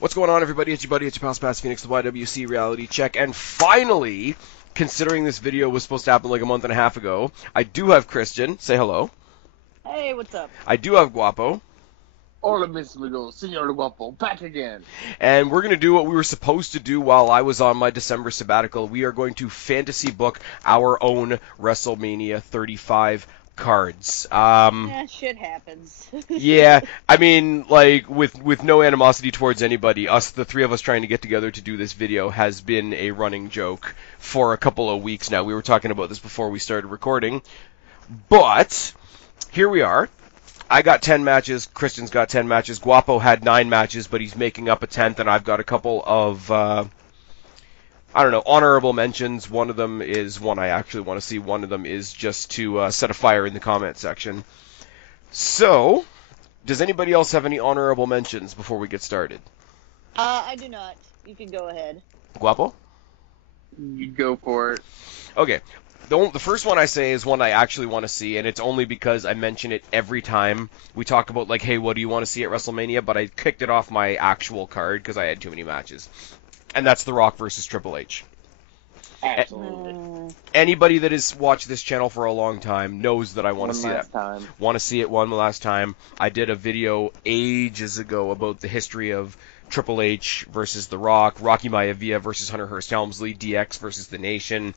What's going on, everybody? It's your buddy, it's your pal Spaz Phoenix, the YWC Reality Check, and finally, considering this video was supposed to happen like a month and a half ago, I do have Kristen. Say hello. Hey, what's up? I do have Guapo. Hola, mis amigos, Señor Guapo, back again. And we're going to do what we were supposed to do while I was on my December sabbatical. We are going to fantasy book our own WrestleMania 35 cards. Yeah, shit happens. Yeah, I mean, like, with no animosity towards anybody, the three of us trying to get together to do this video has been a running joke for a couple of weeks now. We were talking about this before we started recording, but here we are. I got 10 matches, Kristen's got 10 matches, Guapo had 9 matches, but he's making up a 10th, and I've got a couple of, honorable mentions. One of them is one I actually want to see. One of them is just to set a fire in the comment section. So, does anybody else have any honorable mentions before we get started? I do not. You can go ahead. Guapo? You go for it. Okay. The first one I say is one I actually want to see, and it's only because I mention it every time we talk about, like, hey, what do you want to see at WrestleMania? But I kicked it off my actual card because I had too many matches. And that's The Rock versus Triple H. Absolutely. Anybody that has watched this channel for a long time knows that I want to see that. Want to see it one last time. I did a video ages ago about the history of Triple H versus The Rock, Rocky Maivia versus Hunter Hearst Helmsley, DX versus The Nation,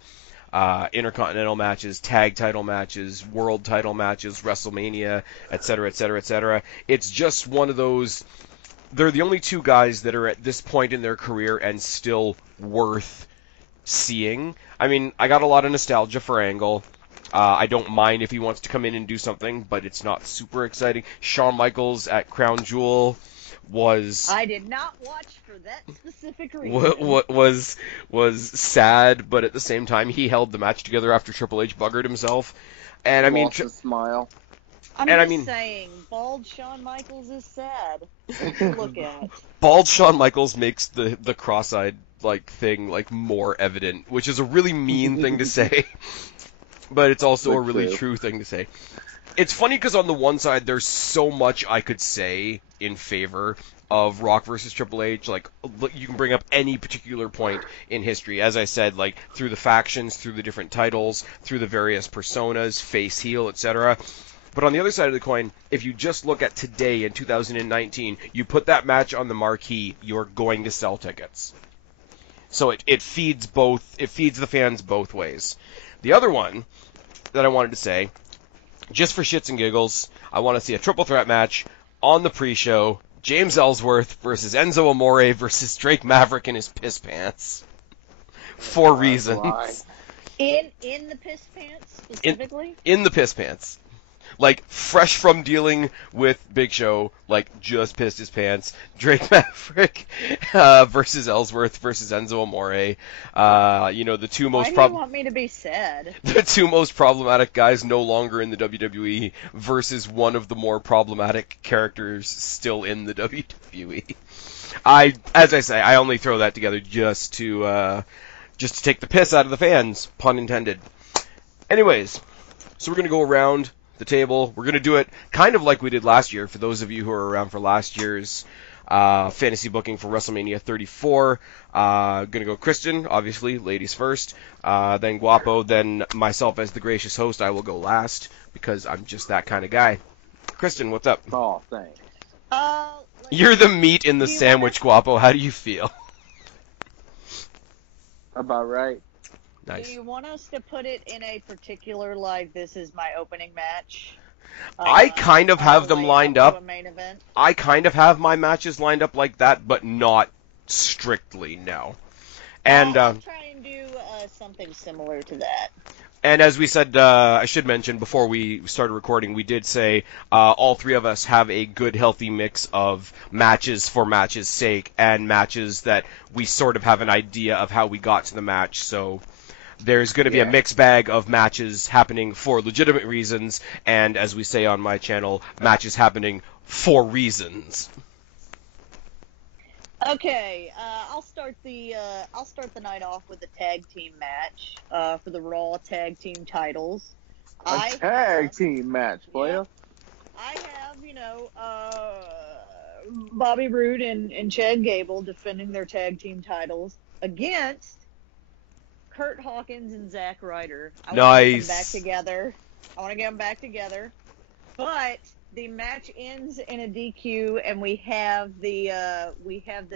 intercontinental matches, tag title matches, world title matches, WrestleMania, etc., etc., etc. It's just one of those. They're the only two guys that are at this point in their career and still worth seeing. I mean, I got a lot of nostalgia for Angle. I don't mind if he wants to come in and do something, but it's not super exciting. Shawn Michaels at Crown Jewel was... I did not watch for that specific reason. What was sad, but at the same time, he held the match together after Triple H buggered himself. And I mean... Lost a smile. I'm saying, bald Shawn Michaels is sad to look at. Bald Shawn Michaels makes the cross-eyed thing more evident, which is a really mean thing to say, but it's also a really true thing to say. It's funny because on the one side, there's so much I could say in favor of Rock versus Triple H. Like, you can bring up any particular point in history. As I said, like, through the factions, through the different titles, through the various personas, face, heel, etc. But on the other side of the coin, if you just look at today in 2019, you put that match on the marquee, you're going to sell tickets. So it feeds the fans both ways. The other one that I wanted to say, just for shits and giggles, I want to see a triple threat match on the pre-show. James Ellsworth versus Enzo Amore versus Drake Maverick in his piss pants. For reasons. In the piss pants, specifically? In the piss pants. Like, fresh from dealing with Big Show, just pissed his pants. Drake Maverick versus Ellsworth versus Enzo Amore. The two most... Why do you want me to be sad? The two most problematic guys no longer in the WWE versus one of the more problematic characters still in the WWE. As I say, I only throw that together just to take the piss out of the fans, pun intended. Anyways, so we're going to go around the table. We're going to do it kind of like we did last year, for those of you who are around for last year's fantasy booking for WrestleMania 34. Going to go Kristen, obviously, ladies first, then Guapo, then myself as the gracious host. I will go last, because I'm just that kind of guy. Kristen, what's up? Oh, thanks. You're the meat in the sandwich, Guapo. How do you feel? About right. Nice. Do you want us to put it in a particular, this is my opening match? I kind of have them lined up. A main event? I kind of have my matches lined up like that, but not strictly, no. And I'll try and do something similar to that. And as we said, I should mention before we started recording, we did say all three of us have a good, healthy mix of matches for matches' sake and matches that we sort of have an idea of how we got to the match, so... There's going to be a mixed bag of matches happening for legitimate reasons, and as we say on my channel, matches happening for reasons. Okay, I'll start the night off with a tag team match for the Raw tag team titles. A tag team match, player. I have, Bobby Roode and Chad Gable defending their tag team titles against Kurt Hawkins and Zack Ryder. I want to get them back together. But the match ends in a DQ, and we have the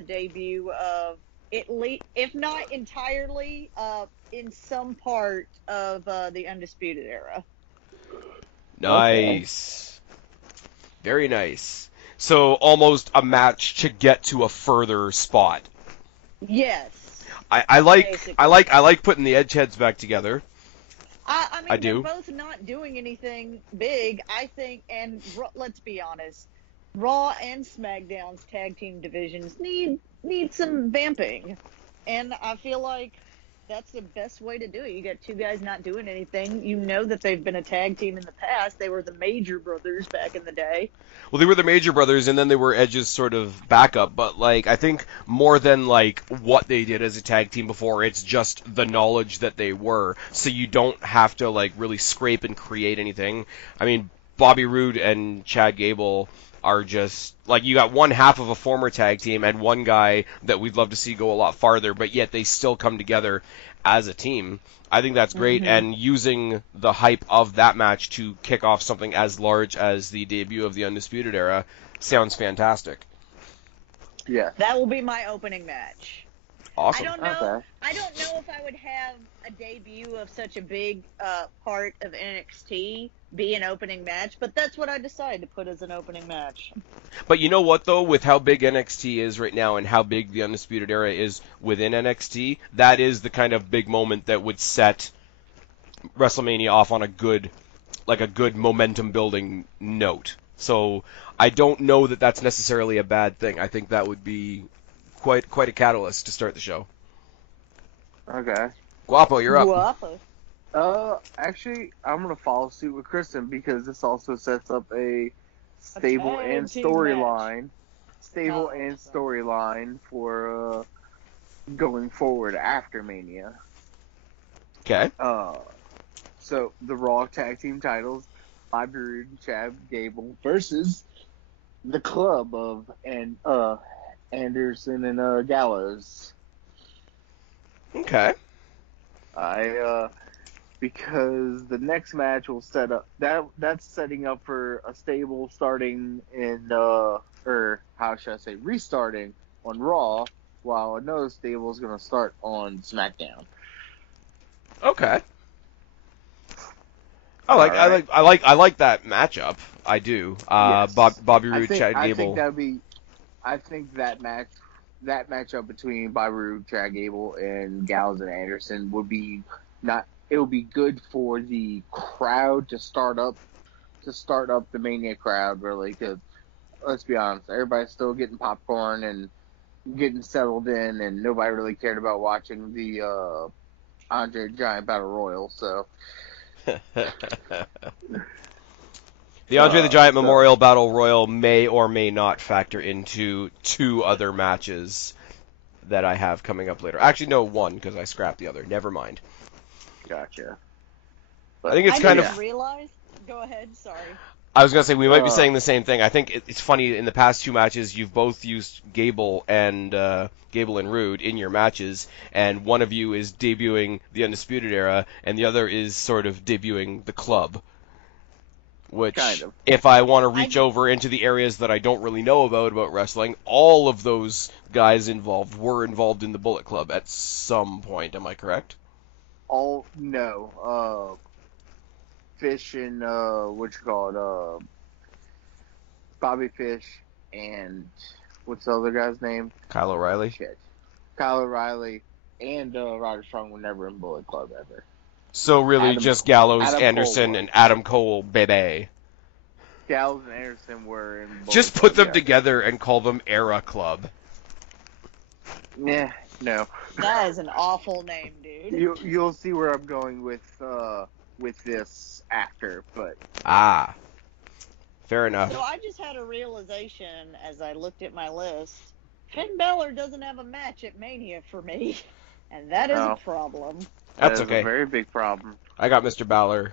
debut of, at least, if not entirely, in some part of the Undisputed Era. Nice. Okay. Very nice. So almost a match to get to a further spot. Yes. I like putting the edgeheads back together. I mean, I do. They're both not doing anything big, I think, and let's be honest, Raw and SmackDown's tag team divisions need some vamping, and I feel like that's the best way to do it. You got two guys not doing anything. You know that they've been a tag team in the past. They were the Major Brothers back in the day. Well, they were the Major Brothers, and then they were Edge's sort of backup. But, like, I think more than, like, what they did as a tag team before, it's just the knowledge that they were. So you don't have to, like, really scrape and create anything. I mean, Bobby Roode and Chad Gable are just, like, you got one half of a former tag team and one guy that we'd love to see go a lot farther, but yet they still come together as a team. I think that's great, and using the hype of that match to kick off something as large as the debut of the Undisputed Era sounds fantastic. Yeah. That will be my opening match. Awesome. I don't know if I would have a debut of such a big part of NXT be an opening match, but that's what I decided to put as an opening match. But you know what, though? With how big NXT is right now and how big the Undisputed Era is within NXT, that is the kind of big moment that would set WrestleMania off on a good momentum-building note. So I don't know that that's necessarily a bad thing. I think that would be quite a catalyst to start the show. Okay. Guapo, you're up. Guapo. Actually, I'm gonna follow suit with Kristen because this also sets up a stable and storyline. For going forward after Mania. Okay. So the Raw tag team titles, Bobby Roode and Chad Gable versus the club of Anderson and Gallows. Okay. Because the next match will set up that's setting up for a stable starting in or how should I say restarting on Raw, while another stable is going to start on SmackDown. Okay. I like that matchup. I do. Yes. Bobby Roode, Chad Gable. I think that matchup between Bobby Roode, Chad Gable, and Gallows and Anderson would be good for the crowd to start up the Mania crowd, really, because let's be honest, everybody's still getting popcorn and getting settled in, and nobody really cared about watching the Andre the Giant Battle Royal, so. The Andre the Giant Memorial Battle Royal may or may not factor into two other matches that I have coming up later. Actually, no, one, because I scrapped the other. Never mind. Gotcha. But I think it's kind of realized. Go ahead. Sorry. I was gonna say we might be saying the same thing. I think it's funny, in the past two matches you've both used Gable and Roode in your matches, and one of you is debuting the Undisputed Era, and the other is sort of debuting the club. Which, kind of. If I want to reach over into the areas that I don't really know about wrestling, all of those guys were involved in the Bullet Club at some point. Am I correct? No. Fish and Bobby Fish and what's the other guy's name? Kyle O'Reilly. Shit. Kyle O'Reilly and Roderick Strong were never in Bullet Club ever. So really just Gallows, Anderson, and Adam Cole, baby. Gallows and Anderson were in Bullet Just Club, put them together and call them Era Club. Yeah, no. That is an awful name, dude. You'll see where I'm going with this after, but fair enough. So I just had a realization as I looked at my list. Finn Balor doesn't have a match at Mania for me, and that is a problem. That's okay. Okay. A very big problem. I got Mr. Balor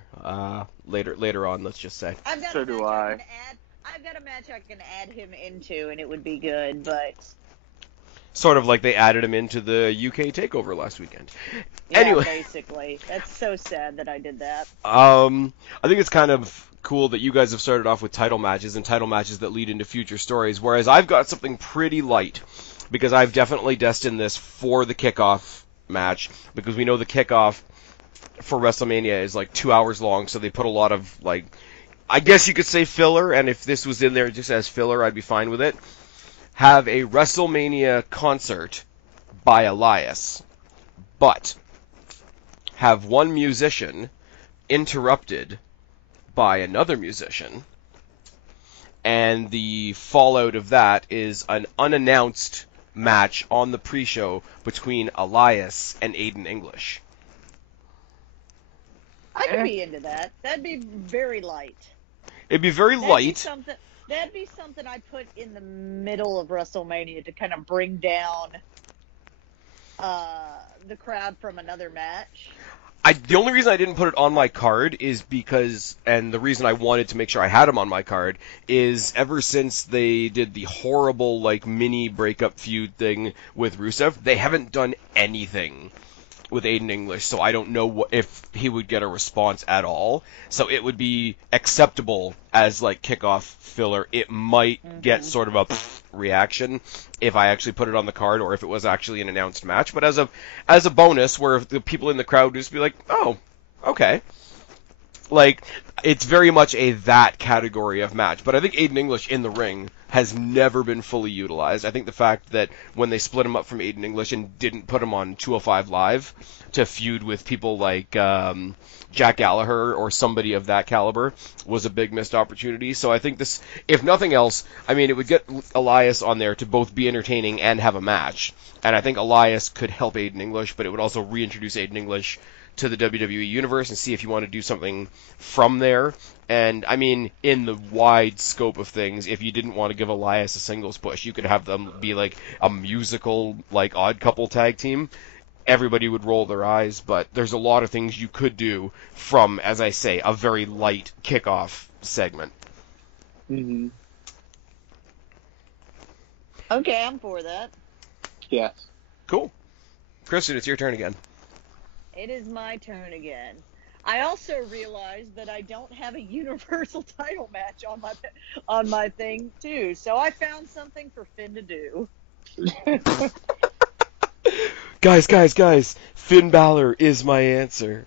later on. Let's just say. I've got So a match do I. I'm gonna add. I've got a match I can add him into, and it would be good, but... Sort of like they added him into the UK TakeOver last weekend. Yeah, Anyway. basically. That's so sad that I did that. I think it's kind of cool that you guys have started off with title matches and title matches that lead into future stories, whereas I've got something pretty light, because I've definitely destined this for the kickoff match, because we know the kickoff for WrestleMania is like 2 hours long, so they put a lot of, like, I guess you could say filler, and if this was in there just as filler, I'd be fine with it. Have a WrestleMania concert by Elias, but have one musician interrupted by another musician, and the fallout of that is an unannounced match on the pre-show between Elias and Aiden English. I could be into that. That'd be very light. It'd be very light. That'd be something I'd put in the middle of WrestleMania to kind of bring down the crowd from another match. The only reason I didn't put it on my card is because, and the reason I wanted to make sure I had him on my card, is ever since they did the horrible, like, mini breakup feud thing with Rusev, they haven't done anything with Aiden English, so I don't know if he would get a response at all. So it would be acceptable as, like, kickoff filler. It might get sort of a reaction if I actually put it on the card, or if it was actually an announced match. But as a bonus, where the people in the crowd would just be like, oh, okay. Like, it's very much that category of match. But I think Aiden English in the ring has never been fully utilized. I think the fact that when they split him up from Aiden English and didn't put him on 205 Live to feud with people like Jack Gallagher or somebody of that caliber was a big missed opportunity. So I think this, if nothing else, I mean, it would get Elias on there to both be entertaining and have a match. And I think Elias could help Aiden English, but it would also reintroduce Aiden English to the WWE Universe and see if you want to do something from there. And, I mean, in the wide scope of things, if you didn't want to give Elias a singles push, you could have them be like a musical, like, odd couple tag team. Everybody would roll their eyes, but there's a lot of things you could do from, as I say, a very light kickoff segment. Mm-hmm. Okay, I'm for that. Yes. Cool. Kristen, it's your turn again. It is my turn again. I also realized that I don't have a Universal title match on my thing, too. So I found something for Finn to do. Guys. Finn Balor is my answer.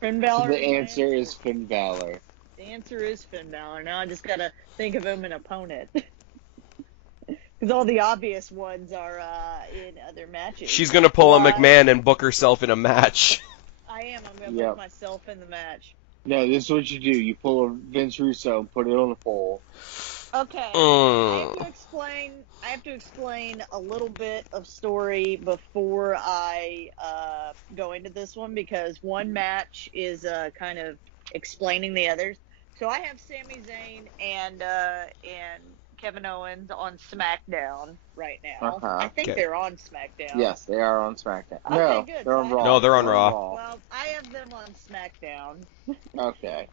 Finn Balor. The answer is Finn Balor. The answer is Finn Balor. Now I just got to think of him an opponent. Because all the obvious ones are in other matches. She's going to pull a McMahon and book herself in a match. I am. I'm going to put myself in the match. No, this is what you do. You pull a Vince Russo and put it on the pole. Okay. I have to explain a little bit of story before I go into this one, because one match is kind of explaining the others. So I have Sami Zayn and Kevin Owens on SmackDown right now. I think they're on SmackDown. Yes, they are on SmackDown. Okay, No, good. they're on Raw. No, they're on Raw. Well, I have them on SmackDown. Okay.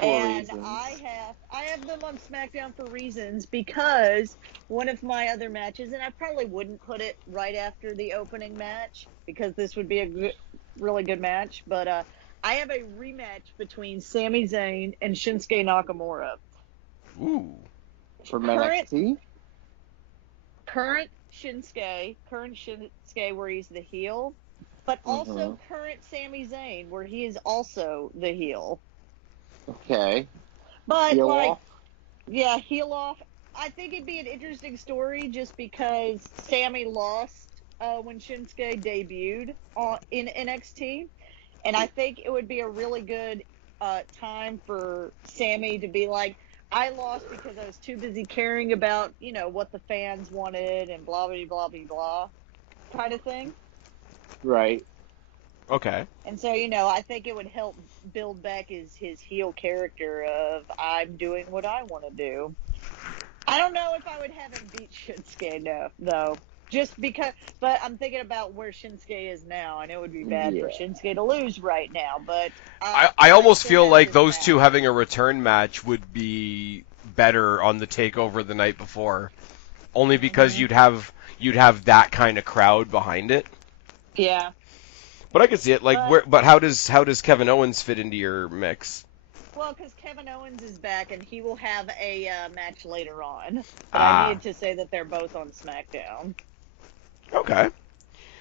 And I have them on SmackDown for reasons, because one of my other matches, and I probably wouldn't put it right after the opening match, because this would be a really good match, but I have a rematch between Sami Zayn and Shinsuke Nakamura. Ooh. From NXT? Current Shinsuke where he's the heel, but also current Sami Zayn where he is also the heel. Okay. But heel off? Yeah, heel off. I think it'd be an interesting story just because Sami lost when Shinsuke debuted in NXT, and I think it would be a really good time for Sami to be like, I lost because I was too busy caring about, what the fans wanted and blah, blah, blah, blah, blah, kind of thing. Right. Okay. And so, I think it would help build back his heel character of, I'm doing what I want to do. I don't know if I would have him beat Shinsuke, though. Just because, but I'm thinking about where Shinsuke is now, and it would be bad for Shinsuke to lose right now. But I almost feel like those two having a return match would be better on the TakeOver the night before, only because you'd have that kind of crowd behind it. Yeah. But I can see it. But how does Kevin Owens fit into your mix? Well, because Kevin Owens is back, and he will have a match later on. But I need to say that they're both on SmackDown. Okay.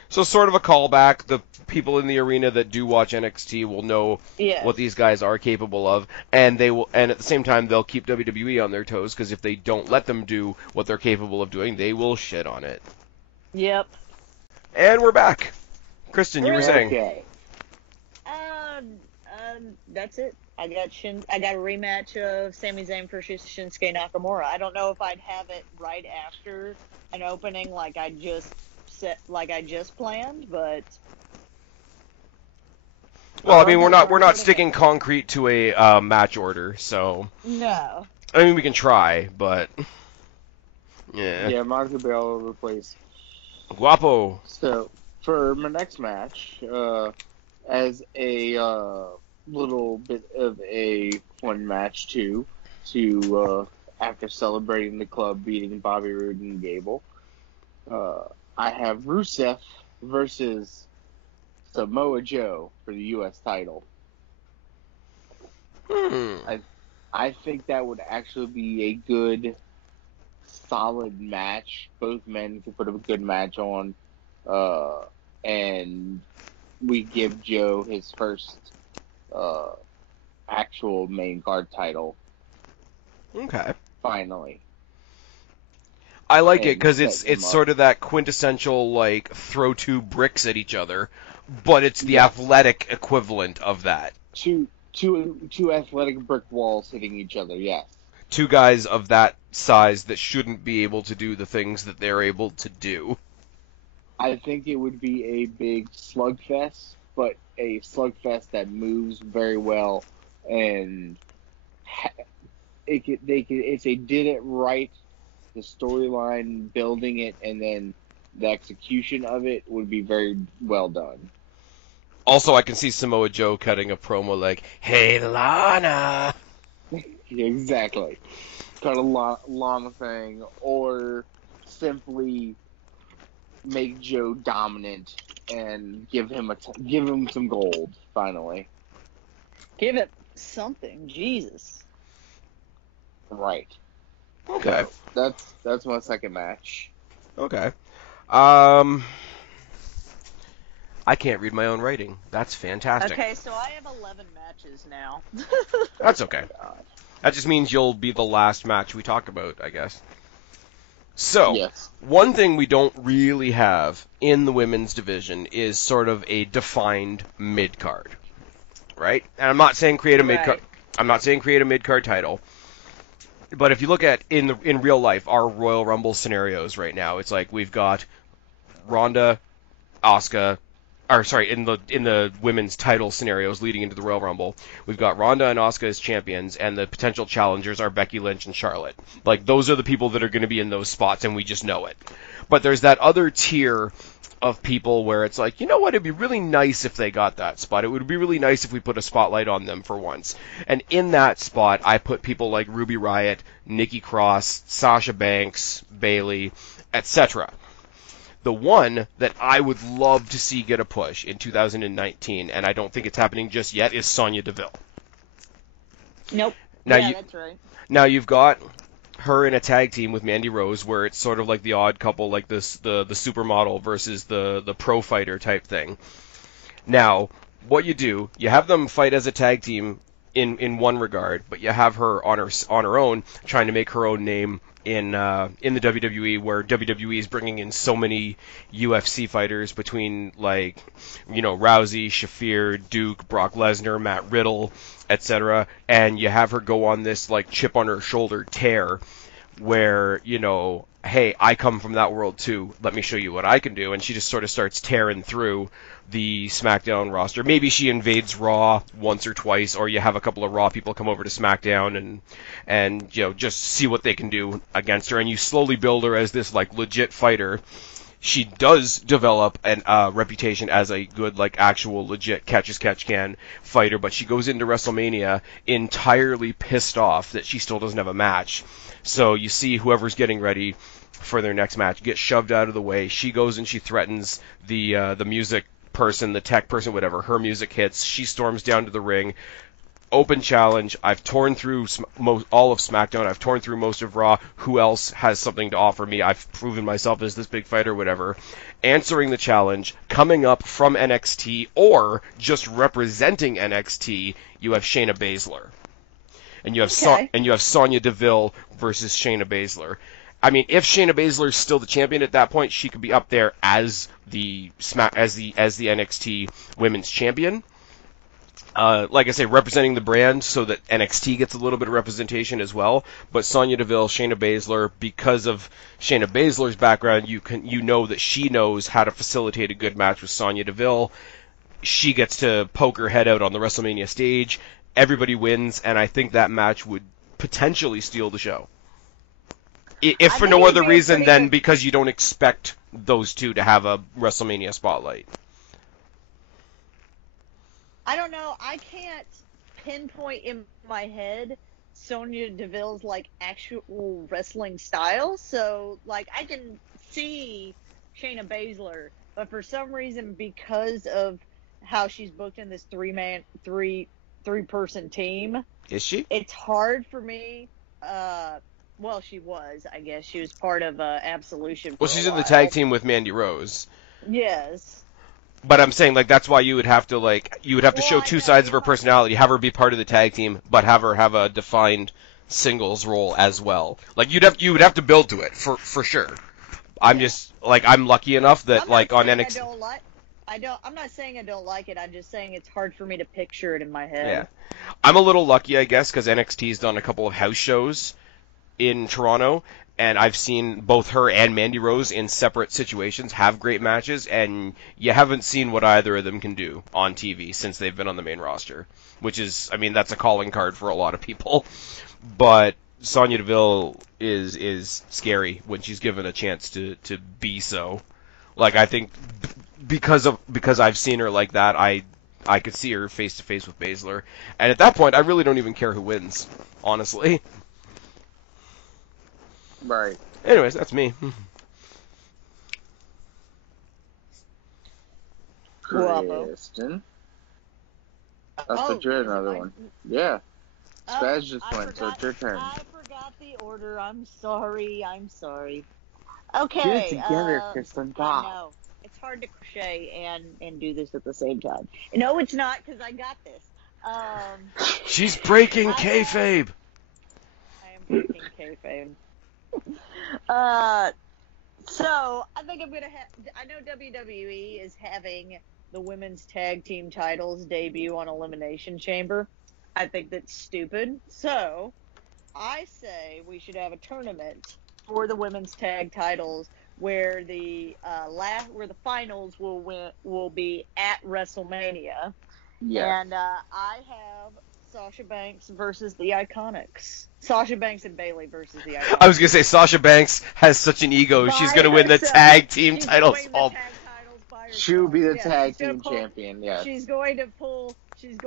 So sort of a callback. The people in the arena that do watch NXT will know what these guys are capable of, and at the same time they'll keep WWE on their toes, because if they don't let them do what they're capable of doing, they will shit on it. Yep. And we're back. Kristen, you were saying. Okay. That's it. I got a rematch of Sami Zayn versus Shinsuke Nakamura. I don't know if I'd have it right after an opening like I just planned, but well, I mean, we're not sticking concrete to a match order, so no. I mean, we can try, but yeah. Yeah, mine's gonna be all over the place. Guapo. So for my next match, as a little bit of a fun match too, after celebrating the club beating Bobby Roode and Gable, I have Rusev versus Samoa Joe for the U.S. title. I think that would actually be a good, solid match. Both men can put up a good match on, and we give Joe his first actual main card title. Okay. Finally. I like it because it's sort of that quintessential, like, throw two bricks at each other, but it's the athletic equivalent of that. Two athletic brick walls hitting each other, yes. Two guys of that size that shouldn't be able to do the things that they're able to do. I think it would be a big slugfest, but a slugfest that moves very well, and if they did it right, the storyline, building it, and then the execution of it would be very well done. Also, I can see Samoa Joe cutting a promo like, "Hey, Lana!" Exactly. Cut a Lana thing, or simply make Joe dominant and give him some gold, finally. Give it something, Jesus. Right. Okay. So that's my second match. Okay. I can't read my own writing. That's fantastic. Okay, so I have 11 matches now. That's okay. That just means you'll be the last match we talk about, I guess. So, yes. One thing we don't really have in the women's division is sort of a defined mid-card. Right? And I'm not saying create a mid-card. I'm not saying create a mid-card title. But if you look at in real life our Royal Rumble scenarios right now, it's like we've got Ronda, Asuka, in the women's title scenarios leading into the Royal Rumble, we've got Ronda and Asuka as champions, and the potential challengers are Becky Lynch and Charlotte. Like, those are the people that are going to be in those spots, and we just know it. But there's that other tier of people where it's like, you know what, it'd be really nice if they got that spot. It would be really nice if we put a spotlight on them for once. And in that spot, I put people like Ruby Riott, Nikki Cross, Sasha Banks, Bayley, etc. The one that I would love to see get a push in 2019, and I don't think it's happening just yet, is Sonya Deville. Nope. Now that's right. Now you've got her in a tag team with Mandy Rose, where it's sort of like the odd couple, like the supermodel versus the pro fighter type thing. Now, what you do, you have them fight as a tag team in one regard, but you have her on her own, trying to make her own name in the WWE, where WWE is bringing in so many UFC fighters between, like, you know, Rousey, Shafir, Duke, Brock Lesnar, Matt Riddle, etc. And you have her go on this, like, chip on her shoulder tear where, you know, hey, I come from that world too. Let me show you what I can do. And she just sort of starts tearing through the SmackDown roster. Maybe she invades Raw once or twice, or you have a couple of Raw people come over to SmackDown and you know, just see what they can do against her, and you slowly build her as this, like, legit fighter she does develop a reputation as a good, like, actual legit catch-as-catch-can fighter, but she goes into WrestleMania entirely pissed off that she still doesn't have a match. So you see whoever's getting ready for their next match get shoved out of the way. She goes and she threatens the music person, the tech person, whatever. Her music hits. She storms down to the ring. Open challenge. I've torn through all of SmackDown. I've torn through most of Raw. Who else has something to offer me? I've proven myself as this big fighter, whatever. Answering the challenge, coming up from NXT or just representing NXT, you have Shayna Baszler. And you have Sonya Deville versus Shayna Baszler. I mean, if Shayna Baszler is still the champion at that point, she could be up there as the NXT Women's Champion. Like I say, representing the brand so that NXT gets a little bit of representation as well. But Sonya Deville, Shayna Baszler, because of Shayna Baszler's background, you know that she knows how to facilitate a good match with Sonya Deville. She gets to poke her head out on the WrestleMania stage. Everybody wins, and I think that match would potentially steal the show. If for no other reason than because you don't expect those two to have a WrestleMania spotlight. I don't know. I can't pinpoint in my head Sonya Deville's, like, actual wrestling style. So, like, I can see Shayna Baszler, but for some reason, because of how she's booked in this three-person team. Is she? It's hard for me. Well, she was, I guess. She was part of Absolution. Well, she's in the tag team with Mandy Rose. Yes. But I'm saying, like, that's why you would have to show two sides of her personality, have her be part of the tag team, but have her have a defined singles role as well. Like, you would have to build to it for sure. I'm just like, I'm lucky enough that, like, on NXT. I'm not saying I don't like it. I'm just saying it's hard for me to picture it in my head. Yeah, I'm a little lucky, I guess, because NXT's done a couple of house shows in Toronto, and I've seen both her and Mandy Rose in separate situations have great matches, and you haven't seen what either of them can do on TV since they've been on the main roster, which is, I mean, that's a calling card for a lot of people. But Sonya Deville is scary when she's given a chance to be so. Like, I think because I've seen her like that, I could see her face to face with Baszler, and at that point, I really don't even care who wins, honestly. Right. Anyways, that's me. Kristen. I thought you had another one. Yeah. Spaz just went, so it's your turn. I forgot the order. I'm sorry. Okay. Get it together, Kristen. I know. It's hard to crochet and do this at the same time. No, it's not, because I got this. She's breaking kayfabe. I am breaking kayfabe. So I think I'm gonna have. I know WWE is having the women's tag team titles debut on Elimination Chamber. I think that's stupid. So I say we should have a tournament for the women's tag titles where the finals will be at WrestleMania. Yeah. And I have Sasha Banks versus the Iconics. Sasha Banks and Bayley versus the Iconics. I was gonna say Sasha Banks has such an ego. She's gonna win the tag team titles. She'll be the tag team champion. Yeah. She's going to pull a Team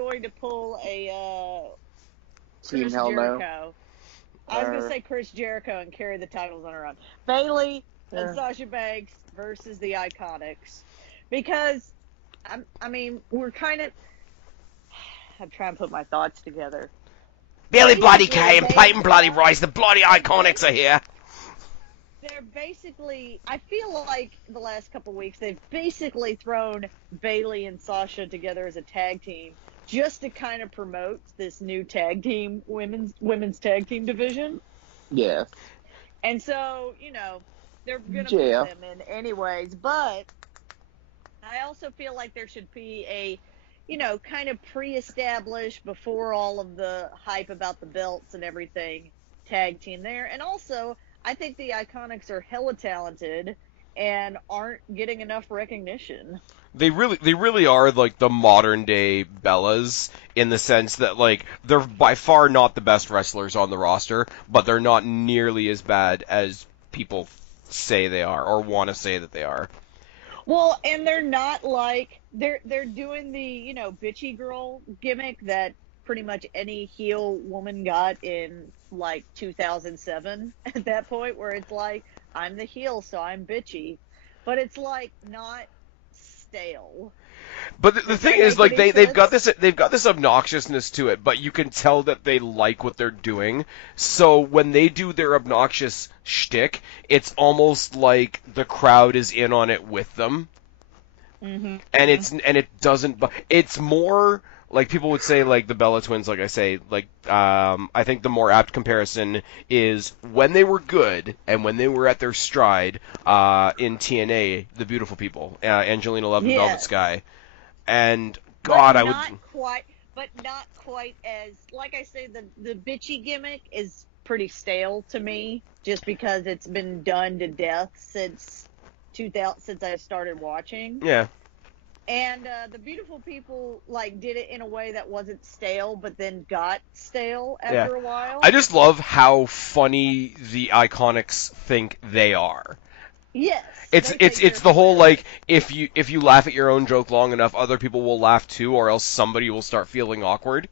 Chris Hell Jericho. No. I was gonna say Chris Jericho and carry the titles on her own. Bayley and Sasha Banks versus the Iconics, because I mean we're kind of. I'm trying to put my thoughts together. Billy Bloody Kay and Peyton Bloody Royce, the Bloody Iconics are here. They're basically, I feel like the last couple weeks, they've basically thrown Bayley and Sasha together as a tag team just to kind of promote this new tag team, women's tag team division. Yeah. And so, you know, they're going to put them in anyways, but I also feel like there should be a, you know, kind of pre-established before all of the hype about the belts and everything tag team there. And also, I think the Iconics are hella talented and aren't getting enough recognition. They really are like the modern day Bellas in the sense that like they're by far not the best wrestlers on the roster, but they're not nearly as bad as people say they are or want to say that they are. Well, and they're not like they're doing the bitchy girl gimmick that pretty much any heel woman got in like 2007 at that point, where it's like, I'm the heel, so I'm bitchy, but it's like not stale. But the thing is, like, they've got this obnoxiousness to it, but you can tell that they like what they're doing. So when they do their obnoxious shtick, it's almost like the crowd is in on it with them. Mm-hmm. And it's more like people would say, like the Bella Twins. Like I say, like I think the more apt comparison is when they were good and when they were at their stride in TNA, the Beautiful People, Angelina Love and Velvet Sky. And God, but not quite as, like I say, the bitchy gimmick is pretty stale to me, just because it's been done to death since I started watching. Yeah. And the Beautiful People did it in a way that wasn't stale, but then got stale after a while. I just love how funny the Iconics think they are. Yes. It's the whole, like, if you laugh at your own joke long enough, other people will laugh too, or else somebody will start feeling awkward.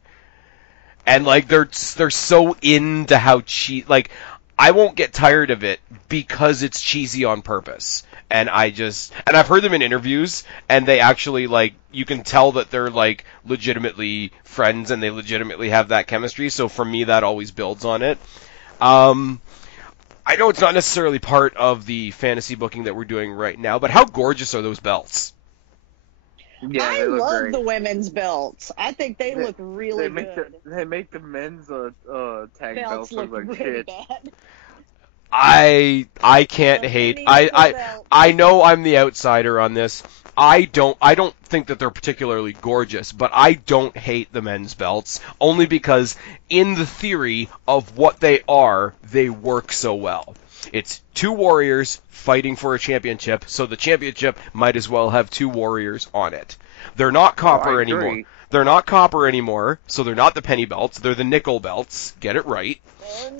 And like they're so into how like, I won't get tired of it because it's cheesy on purpose. And I've heard them in interviews, and they actually, like, you can tell that they're, like, legitimately friends and they legitimately have that chemistry. So for me, that always builds on it. I know it's not necessarily part of the fantasy booking that we're doing right now, but how gorgeous are those belts? Yeah, I they look love great. the women's belts. I think they look really good. They make the men's tag belts look like really shit. bad. I can't hate. I know I'm the outsider on this. I don't think that they're particularly gorgeous, but I don't hate the men's belts, only because in the theory of what they are, they work so well. It's two warriors fighting for a championship, so the championship might as well have two warriors on it. They're not copper anymore. They're not copper anymore, so they're not the penny belts. They're the nickel belts. Get it right.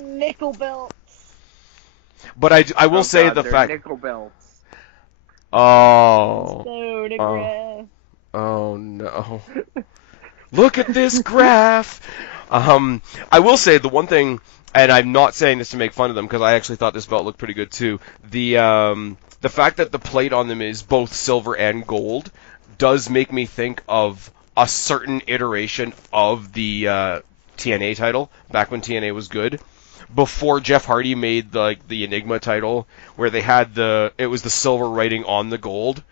Nickel belts. But I will say the fact. Nickel belts. Oh. Oh no. Look at this graph. I will say the one thing, and I'm not saying this to make fun of them because I actually thought this belt looked pretty good too. The fact that the plate on them is both silver and gold does make me think of a certain iteration of the TNA title back when TNA was good. Before Jeff Hardy made the Enigma title, where they had it was the silver writing on the gold,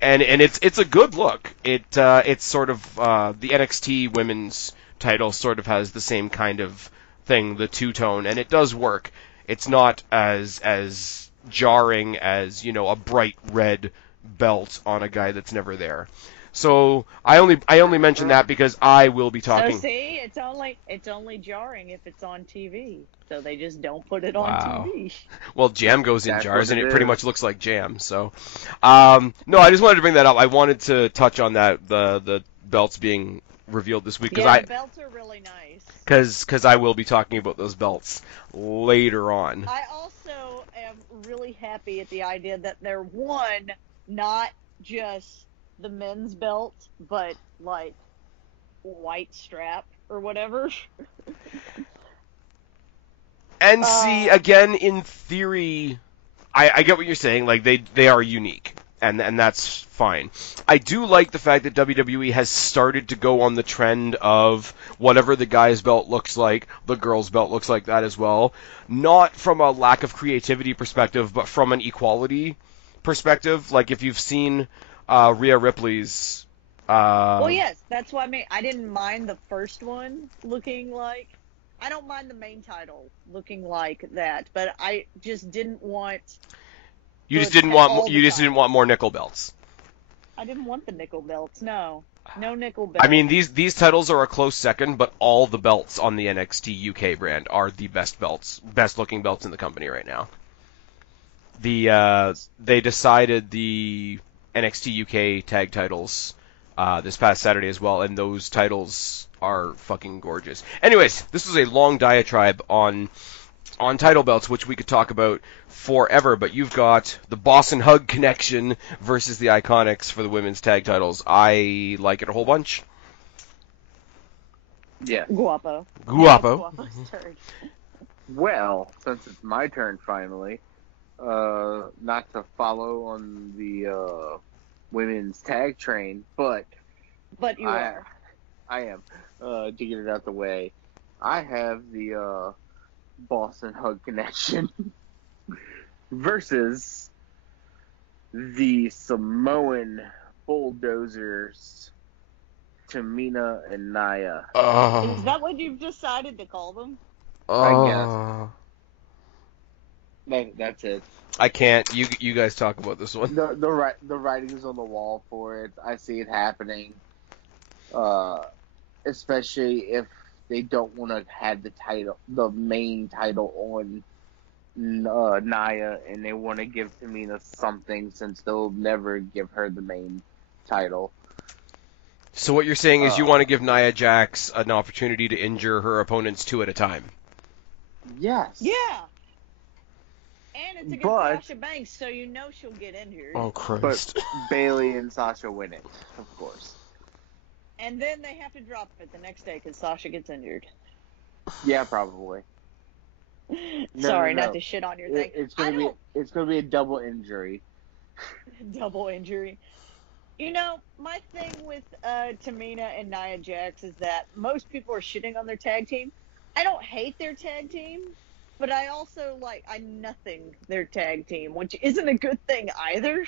and it's a good look. It's sort of the NXT women's title sort of has the same kind of thing, the two-tone, and it does work. It's not as jarring as, a bright red belt on a guy that's never there. So I only mention that because I will be talking. So see, it's only jarring if it's on TV. So they just don't put it on TV. Well, jam goes in jars, and it pretty much looks like jam. So, no, I just wanted to bring that up. I wanted to touch on that the belts being revealed this week because the belts are really nice. Because I will be talking about those belts later on. I also am really happy at the idea that they're not just the men's belt, but like white strap or whatever. And see, again, in theory, I get what you're saying. Like they are unique, and that's fine. I do like the fact that WWE has started to go on the trend of whatever the guy's belt looks like, the girl's belt looks like that as well. Not from a lack of creativity perspective, but from an equality perspective. Like if you've seen Rhea Ripley's. Well, yes, that's what I mean. I didn't mind the first one looking like. I don't mind the main title looking like that, but I just didn't want. You just didn't want more nickel belts. I didn't want the nickel belts. No nickel belts. I mean, these titles are a close second, but all the belts on the NXT UK brand are the best looking belts in the company right now. They decided the NXT UK tag titles this past Saturday as well, and those titles are fucking gorgeous. Anyways, this was a long diatribe on on title belts, which we could talk about forever, but you've got the Boss and Hug Connection versus the Iconics for the women's tag titles. I like it a whole bunch. Yeah. Guapo. Guapo. Now it's Guapo's turn. Well, since it's my turn finally, not to follow on the women's tag train, but you are. I am. To get it out the way, I have the Boston Hug Connection versus the Samoan Bulldozers, Tamina and Nia. Is that what you've decided to call them? I guess. That's it. I can't. You guys talk about this one. The writing's on the wall for it. I see it happening. Especially if they don't want to have the main title on Nia, and they want to give Tamina something, since they'll never give her the main title. So what you're saying is you want to give Nia Jax an opportunity to injure her opponents 2 at a time. Yes. Yeah. And it's against Sasha Banks, so you know she'll get injured. Oh, Christ. But Bayley and Sasha win it, of course. And then they have to drop it the next day because Sasha gets injured. Yeah, probably. Sorry, not to shit on your thing. It's gonna be a double injury. Double injury. You know, my thing with Tamina and Nia Jax is that most people are shitting on their tag team. I don't hate their tag team, but I also nothing their tag team, which isn't a good thing either.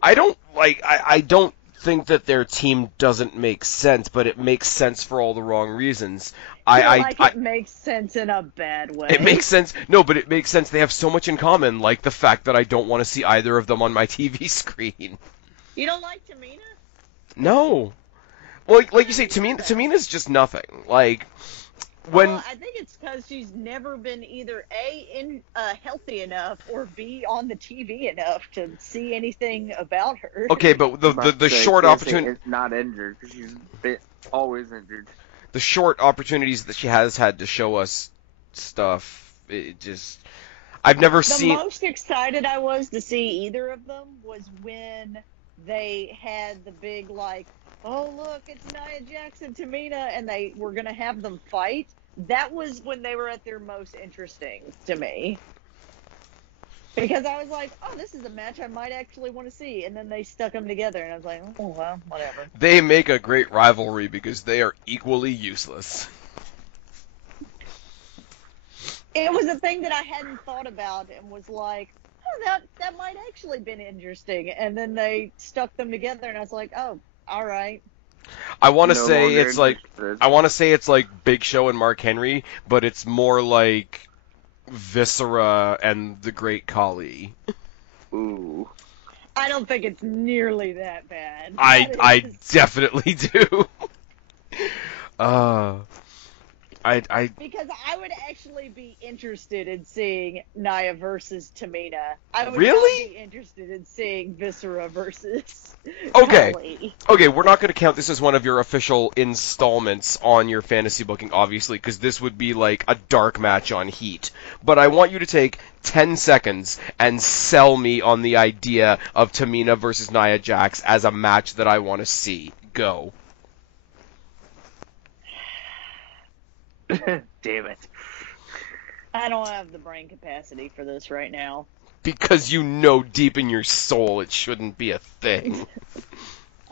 I don't think that their team doesn't make sense, but it makes sense for all the wrong reasons. It makes sense in a bad way. It makes sense. No, but it makes sense. They have so much in common, like the fact that I don't want to see either of them on my TV screen. You don't like Tamina? No. Well, like you say, Tamina's just nothing. Like, Well, I think it's because she's never been either A, healthy enough, or B, on the TV enough to see anything about her. Okay, but the short opportunity... It's not injured, because she's always injured. The short opportunities that she has had to show us stuff, it just... I've never seen... The most excited I was to see either of them was when they had the big, oh, look, it's Nia Jax and Tamina, and they were going to have them fight. That was when they were at their most interesting to me. Because I was like, oh, this is a match I might actually want to see. And then they stuck them together, and I was like, oh, well, whatever. They make a great rivalry because they are equally useless. It was a thing that I hadn't thought about and was like, oh, that might actually been interesting. And then they stuck them together, and I was like, oh, all right. I want to say it's like Big Show and Mark Henry, but it's more like Viscera and the Great Khali. Ooh. I don't think it's nearly that bad. I definitely do. Because I would actually be interested in seeing Nia versus Tamina. I would really not be interested in seeing Viscera versus Okay. Khali. Okay, we're not going to count this as one of your official installments on your fantasy booking, obviously, because this would be like a dark match on Heat. But I want you to take 10 seconds and sell me on the idea of Tamina versus Nia Jax as a match that I want to see. Go. Damn it. I don't have the brain capacity for this right now. Because you know deep in your soul it shouldn't be a thing.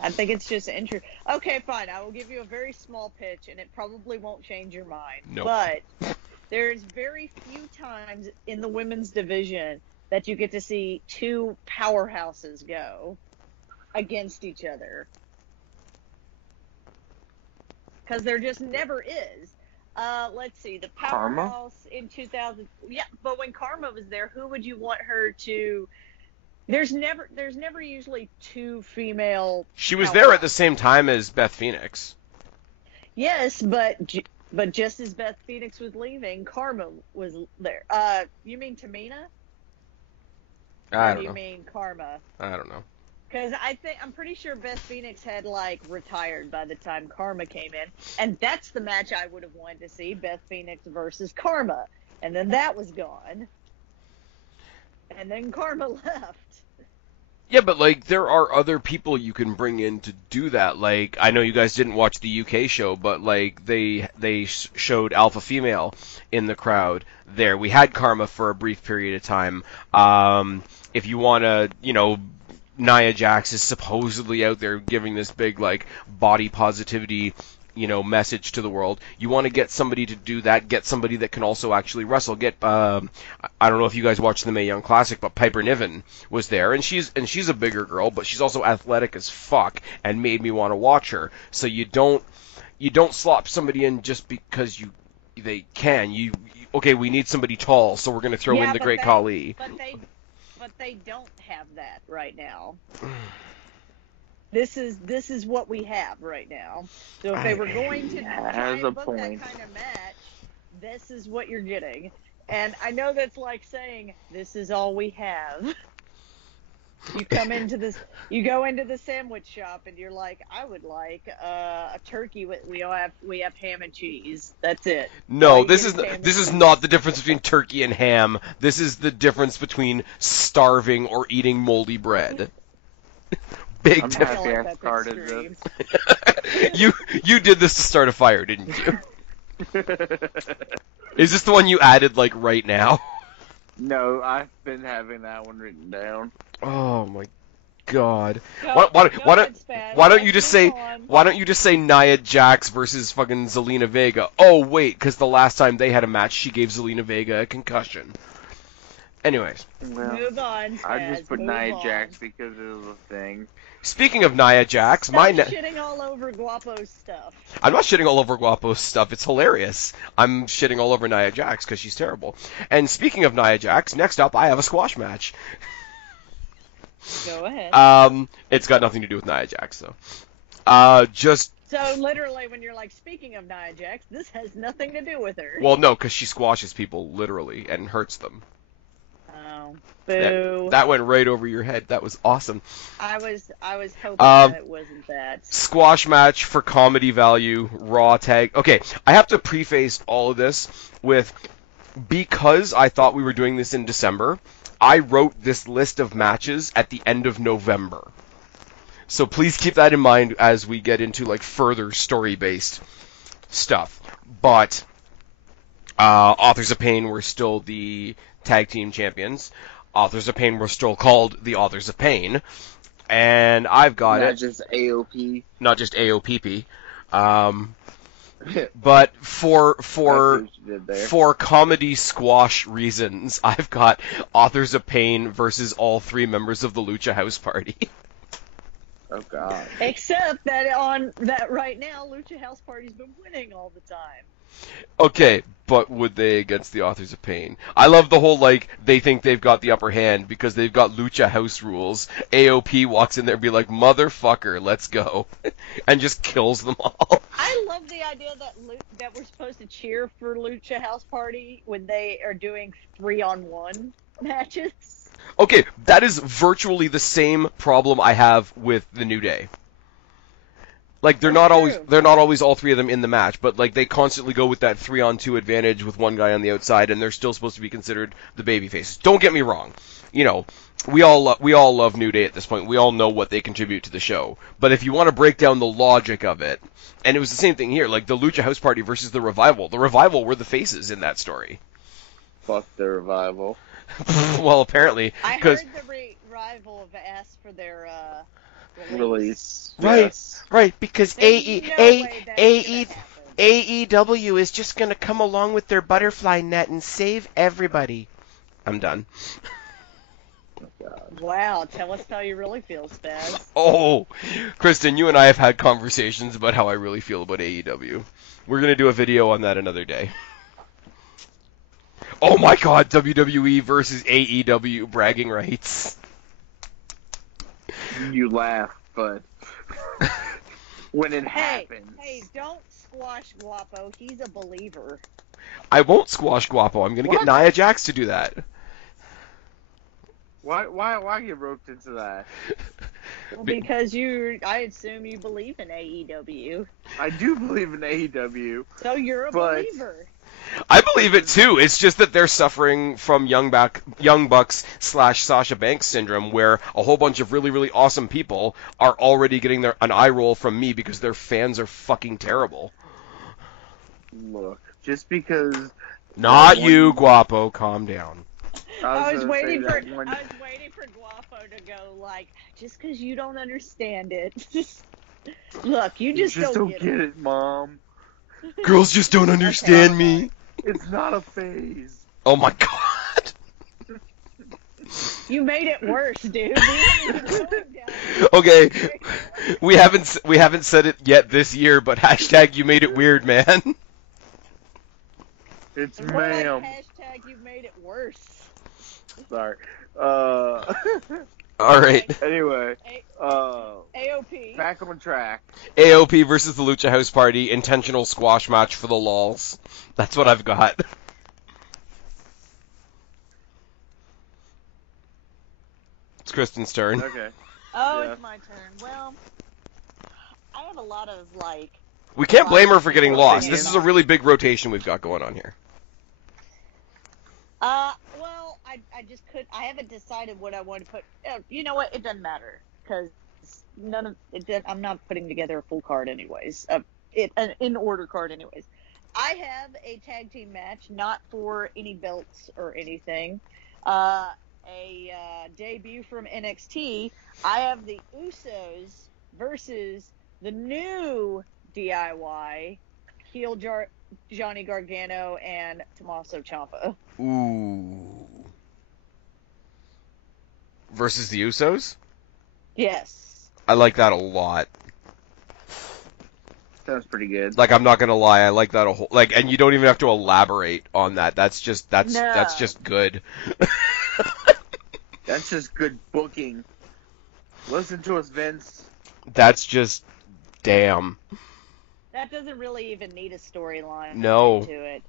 I think it's just interesting. Okay, fine. I will give you a very small pitch, and it probably won't change your mind. Nope. But there's very few times in the women's division that you get to see two powerhouses go against each other. Because there just never is. Let's see, the powerhouse in 2000. Yeah, but when Karma was there, who would you want her to? There's never usually two female. She was there at the same time as Beth Phoenix. Yes, but just as Beth Phoenix was leaving, Karma was there. You mean Tamina? I don't know. Or do you mean Karma? I don't know. Because I'm pretty sure Beth Phoenix had, like, retired by the time Karma came in. And that's the match I would have wanted to see, Beth Phoenix versus Karma. And then that was gone. And then Karma left. Yeah, but, like, there are other people you can bring in to do that. Like, I know you guys didn't watch the UK show, but, like, they showed Alpha Female in the crowd there. We had Karma for a brief period of time. If you want to, you know, Nia Jax is supposedly out there giving this big, like, body positivity, you know, message to the world. You want to get somebody to do that, get somebody that can also actually wrestle. Get, I don't know if you guys watched the Mae Young Classic, but Piper Niven was there, and she's a bigger girl, but she's also athletic as fuck, and made me want to watch her. So you don't slop somebody in just because they can. Okay, we need somebody tall, so we're going to throw in the Great Khali. But they don't have that right now. This is what we have right now. So if they were going to try and book that kind of match, this is what you're getting. And I know that's like saying, this is all we have. You go into the sandwich shop and you're like, I would like a turkey with we have ham and cheese. That's it. No, this is not the difference between turkey and ham. This is the difference between starving or eating moldy bread. Big difference. I'm happy I started this. You did this to start a fire, didn't you? Is this the one you added, like, right now? No, I've been having that one written down. Oh my god. Why don't you just say Nia Jax versus fucking Zelina Vega? Oh wait, because the last time they had a match, she gave Zelina Vega a concussion. Anyways. Well, move on, Spaz. I just put Nia Jax because it was a thing. Speaking of Nia Jax, shitting all over Guapo's stuff. I'm not shitting all over Guapo's stuff. It's hilarious. I'm shitting all over Nia Jax because she's terrible. And speaking of Nia Jax, next up I have a squash match. Go ahead. It's got nothing to do with Nia Jax though. So literally, when you're like, speaking of Nia Jax, this has nothing to do with her. Well, no, because she squashes people literally and hurts them. Oh, boo! That went right over your head. That was awesome. I was hoping that it wasn't that. Squash match for comedy value, Raw tag. Okay, I have to preface all of this with, because I thought we were doing this in December, I wrote this list of matches at the end of November. So please keep that in mind as we get into, like, further story-based stuff. But Authors of Pain were still the tag team champions. Authors of Pain were still called the Authors of Pain. And I've got Not just AOP. Not just AOPP. But for comedy squash reasons, I've got Authors of Pain versus all three members of the Lucha House Party. Oh god. Except that right now, Lucha House Party's been winning all the time. Okay, but would they against the Authors of Pain? I love the whole, like, they think they've got the upper hand because they've got Lucha House rules. AOP walks in there and be like, motherfucker, let's go. And just kills them all. I love the idea that we're supposed to cheer for Lucha House Party when they are doing 3-on-1 matches. Okay, that is virtually the same problem I have with the New Day. Like, they're not always all three of them in the match, but, like, they constantly go with that 3-on-2 advantage with one guy on the outside, and they're still supposed to be considered the babyfaces. Don't get me wrong. You know, we all love New Day at this point. We all know what they contribute to the show. But if you want to break down the logic of it, and it was the same thing here, like the Lucha House Party versus the Revival. The Revival were the faces in that story. Fuck the Revival. Well, apparently. I heard the Revival have asked for their release. Right, yes. Right, because AEW is just going to come along with their butterfly net and save everybody. I'm done. Oh, God. Wow, tell us how you really feel, Spaz. Oh, Kristen, you and I have had conversations about how I really feel about AEW. We're going to do a video on that another day. Oh my god, WWE versus AEW bragging rights. You laugh, but when it happens... Hey, don't squash Guapo. He's a believer. I won't squash Guapo. I'm going to get Nia Jax to do that. Why get roped into that? Well, because I assume you believe in AEW. I do believe in AEW. So you're a believer. I believe it too. It's just that they're suffering from Young Bucks / Sasha Banks syndrome, where a whole bunch of really, really awesome people are already getting an eye roll from me because their fans are fucking terrible. Look, just because. Not you, Guapo. Calm down. I was waiting for Guapo to go like, just because you don't understand it. Look, you just don't get it, Mom. Girls just don't understand me. It's not a phase. Oh my god. You made it worse, dude. Okay, we haven't said it yet this year, but hashtag you made it weird, man. It's more ma'am. Like hashtag you made it worse. Sorry. All right. Anyway, AOP. back on track. AOP versus the Lucha House Party, intentional squash match for the lols. That's what I've got. It's Kristen's turn. Okay. Oh, Yeah. it's my turn. Well, I have a lot of, like... We can't blame her for getting lost. This is a really big rotation we've got going on here. Well, I just couldn't... I haven't decided what I want to put... You know what? It doesn't matter, because I'm not putting together a full card anyways. An in-order card anyways. I have a tag team match, not for any belts or anything. A debut from NXT. I have the Usos versus the new DIY, heel Johnny Gargano and Tommaso Ciampa. Ooh. Versus the Usos? Yes. I like that a lot. Sounds pretty good. Like, I'm not gonna lie, I like that a whole... Like, and you don't even have to elaborate on that. That's just good. That's just good booking. Listen to us, Vince. That's just... Damn. That doesn't really even need a storyline. No. To it.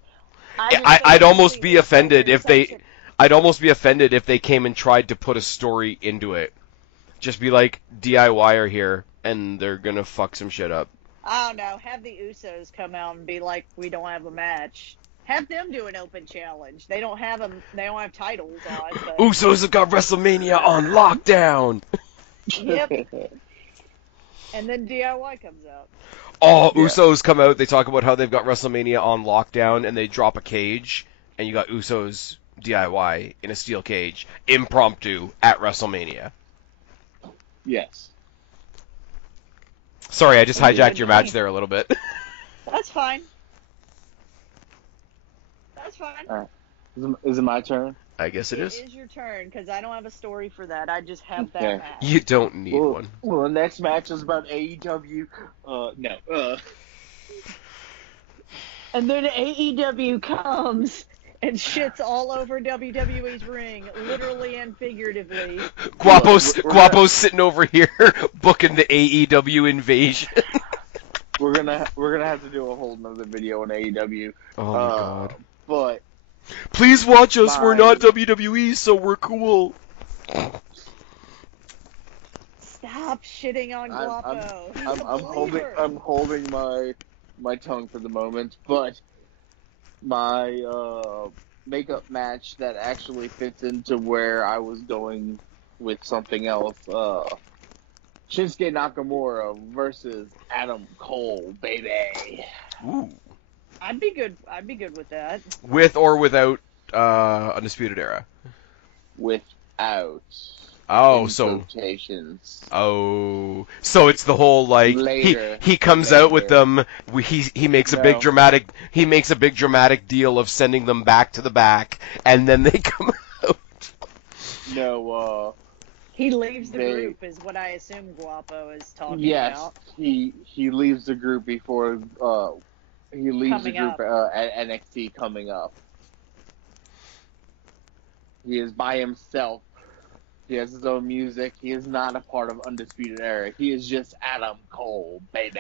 I'd almost be offended if they... I'd almost be offended if they came and tried to put a story into it. Just be like, DIY are here, and they're gonna fuck some shit up. I don't know. Have the Usos come out and be like, we don't have a match. Have them do an open challenge. They don't have titles on. But... Usos have got WrestleMania on lockdown. Yep. And then DIY comes out. Oh, yeah. Usos come out. They talk about how they've got WrestleMania on lockdown, and they drop a cage, and you got Usos DIY in a steel cage, impromptu at WrestleMania. Yes. Sorry, I just hijacked your match there a little bit. That's fine. That's fine. All right. Is it my turn? I guess it is. It is your turn, because I don't have a story for that. I just have that match. You don't need one. Well, the next match is about AEW. No. And then AEW comes and shits all over WWE's ring, literally and figuratively. Guapo's sitting over here booking the AEW invasion. We're gonna have to do a whole nother video on AEW. Oh my god. But please watch us. We're not WWE, so we're cool. Stop shitting on Guapo. I'm holding my tongue for the moment, but my makeup match that actually fits into where I was going with something else. Shinsuke Nakamura versus Adam Cole, baby. Ooh. I'd be good with that. With or without Undisputed Era? Without. Oh, so it's the whole like he comes out with them. He makes a big dramatic deal of sending them back to the back, and then they come out. No, he leaves the group is what I assume Guapo is talking about. Yes, he leaves the group before he leaves the group at NXT coming up. He is by himself. He has his own music. He is not a part of Undisputed Era. He is just Adam Cole, baby.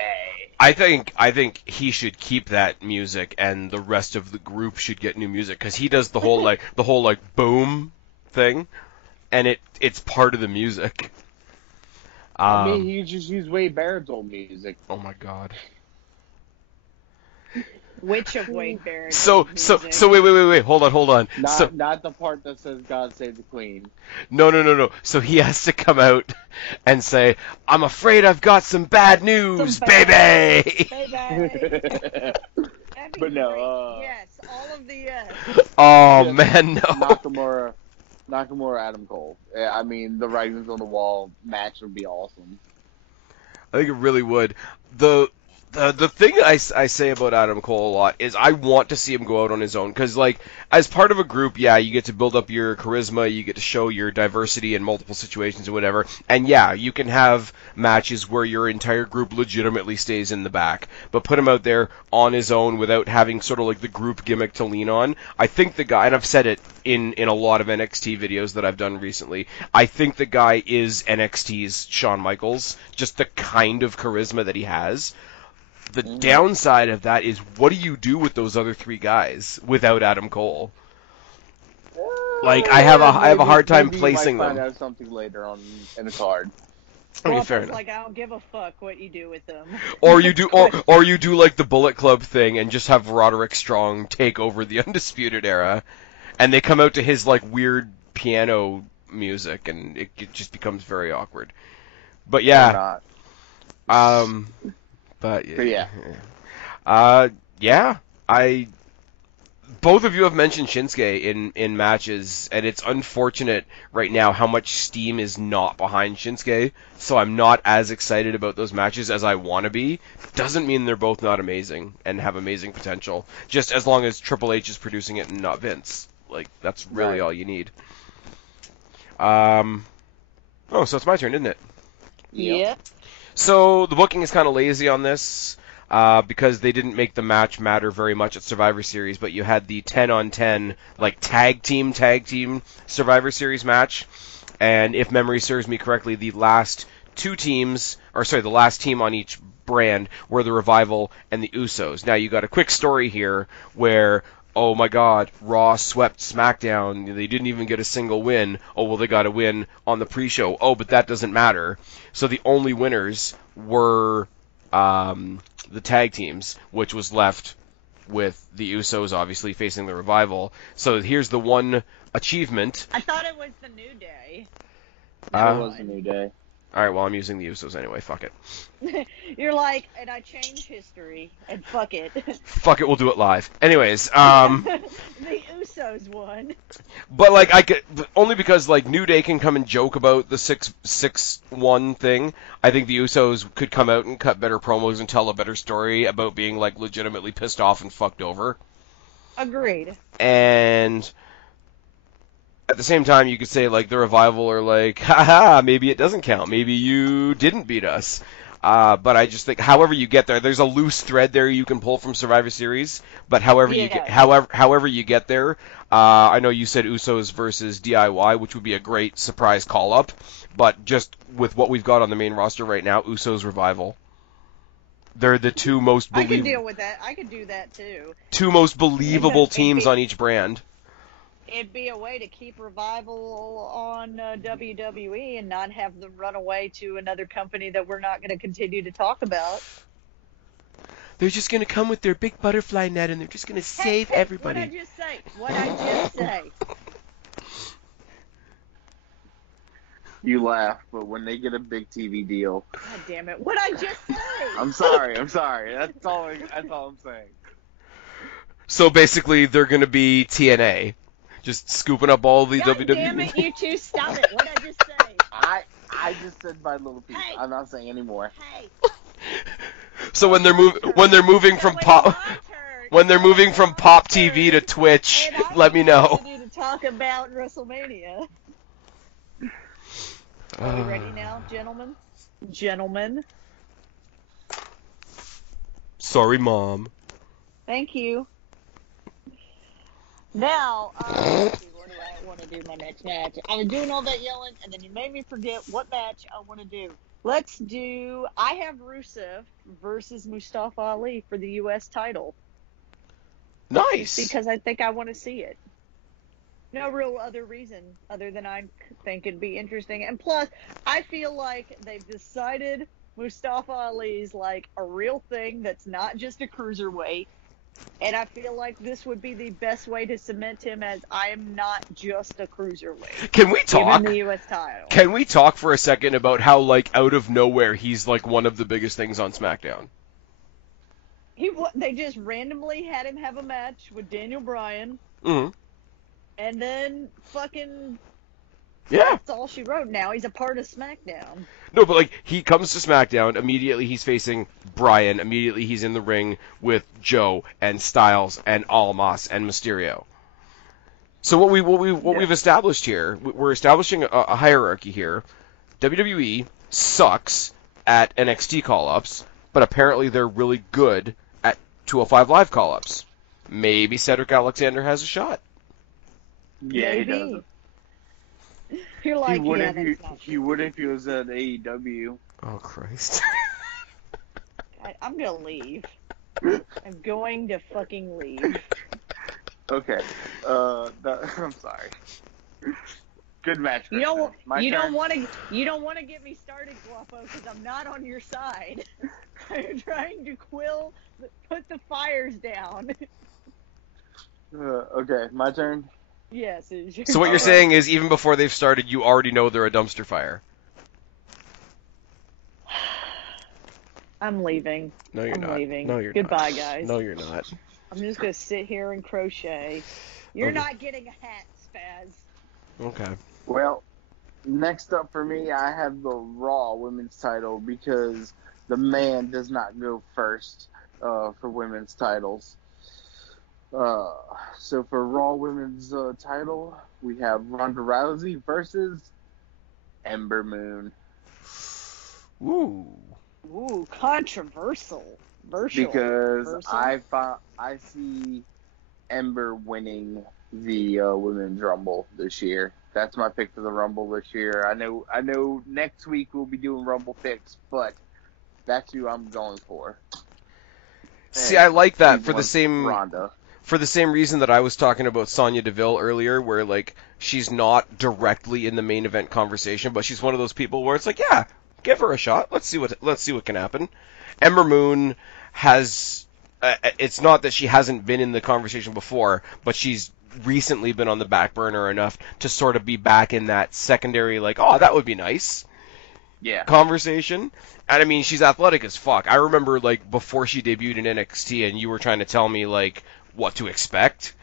I think he should keep that music, and the rest of the group should get new music, because he does the whole boom thing, and it's part of the music. I mean, he just used Wade Barrett's old music. Oh my god. Which of Wade Barrett's So music? wait, hold on. Not the part that says "God Save the Queen." No. So he has to come out and say, "I'm afraid I've got some bad news, baby." That'd be But no, great. Yes, all of the yes. Oh Yes, man, no. Nakamura, Adam Cole. Yeah, I mean, the writings on the wall match would be awesome. I think it really would. The thing I say about Adam Cole a lot is I want to see him go out on his own, because, like, as part of a group, yeah, you get to build up your charisma, you get to show your diversity in multiple situations or whatever, and yeah, you can have matches where your entire group legitimately stays in the back, but put him out there on his own without having sort of like the group gimmick to lean on. I think the guy, and I've said it in a lot of NXT videos that I've done recently, I think the guy is NXT's Shawn Michaels, just the kind of charisma that he has. The downside of that is, what do you do with those other three guys without Adam Cole? Like, I have a hard time placing you might them. find out something later on in the card. Okay, Well, fair it's enough. like, I don't give a fuck what you do with them. Or you do, or you do like the Bullet Club thing and just have Roderick Strong take over the Undisputed Era, and they come out to his like weird piano music, and it just becomes very awkward. But yeah, But yeah. Both of you have mentioned Shinsuke in matches, and it's unfortunate right now how much steam is not behind Shinsuke, so I'm not as excited about those matches as I want to be. Doesn't mean they're both not amazing and have amazing potential, just as long as Triple H is producing it and not Vince. Like, that's really all you need. So it's my turn, isn't it? Yep. So the booking is kind of lazy on this because they didn't make the match matter very much at Survivor Series, but you had the 10-on-10 like tag team Survivor Series match, and if memory serves me correctly, the last team on each brand were the Revival and the Usos. Now you got a quick story here where, oh my god, Raw swept SmackDown. They didn't even get a single win. Oh, well, they got a win on the pre-show. Oh, but that doesn't matter. So the only winners were the tag teams, which was left with the Usos, obviously, facing the Revival. So here's the one achievement. I thought it was the New Day. It was a New Day. Alright, well, I'm using the Usos anyway. Fuck it. You're like, and I changed history, and fuck it. Fuck it, we'll do it live. Anyways, The Usos won. but like only because like New Day can come and joke about the 6-1 thing. I think the Usos could come out and cut better promos and tell a better story about being like legitimately pissed off and fucked over. Agreed. And at the same time, you could say, like, the Revival are like, haha, maybe it doesn't count. Maybe you didn't beat us. But I just think, however you get there, there's a loose thread there you can pull from Survivor Series. But however you get there, I know you said Usos versus DIY, which would be a great surprise call-up. But just with what we've got on the main roster right now, Usos Revival. They're the two most I can deal with that. I could do that, too. two most believable teams on each brand. It'd be a way to keep Revival on WWE and not have them run away to another company that we're not going to continue to talk about. They're just going to come with their big butterfly net and they're just going to save everybody. What I just say? You laugh, but when they get a big TV deal... God damn it. What I just say? I'm sorry. That's all I'm saying. So basically, they're going to be TNA. Just scooping up all the God WWE. Damn it, you two, stop it. What I just say? I just said my little piece. Hey. I'm not saying anymore. Hey. So when they're moving from pop TV to Twitch, let me know. We need to talk about WrestleMania. Are we ready now, gentlemen? Gentlemen. Sorry, Mom. Thank you. Now, let's see, what do I want to do my next match? I was doing all that yelling, and then you made me forget what match I want to do. Let's do, I have Rusev versus Mustafa Ali for the U.S. title. Nice. Because I think I want to see it. No real other reason other than I think it'd be interesting. And plus, I feel like they've decided Mustafa Ali's like a real thing that's not just a cruiserweight. And I feel like this would be the best way to cement him as I am not just a cruiserweight. Can we talk? Given the U.S. title. Can we talk for a second about how, like, out of nowhere, he's like one of the biggest things on SmackDown? They just randomly had him have a match with Daniel Bryan. Mm-hmm. And then fucking... Yeah. That's all she wrote now. He's a part of SmackDown. No, but, like, he comes to SmackDown, immediately he's facing Bryan, immediately he's in the ring with Joe and Styles and Almas and Mysterio. So what we've established here, we're establishing a hierarchy here. WWE sucks at NXT call-ups, but apparently they're really good at 205 Live call-ups. Maybe Cedric Alexander has a shot. Yeah, Maybe. he does. You're like, he would yeah, if that's not he would if he was at AEW. Oh, Christ. I'm gonna leave. I'm going to fucking leave. Okay. I'm sorry. Good match. You don't Kristen. want to get me started, Guapo, because I'm not on your side. I'm trying to put the fires down. Okay, my turn. Yes. It's your So what you're saying is, even before they've started, you already know they're a dumpster fire. I'm leaving. No, you're not. Leaving. No, you're Goodbye, not. guys. No, you're not. I'm just gonna sit here and crochet. You're Okay. not getting a hat, Spaz. Okay. Well, next up for me, I have the Raw Women's title because the man does not go first for women's titles. So for Raw Women's title, we have Ronda Rousey versus Ember Moon. Ooh. Ooh, controversial. Because I see Ember winning the Women's Rumble this year. That's my pick for the Rumble this year. I know next week we'll be doing Rumble picks, but that's who I'm going for. See, I like that for the wants same Ronda. for the same reason that I was talking about Sonya Deville earlier, where like she's not directly in the main event conversation, but she's one of those people where it's like, yeah, give her a shot. Let's see what can happen. Ember Moon has. It's not that she hasn't been in the conversation before, but she's recently been on the back burner enough to sort of be back in that secondary, like, oh, that would be nice. Yeah. Conversation. And I mean, she's athletic as fuck. I remember, like, before she debuted in NXT, and you were trying to tell me, like, what to expect.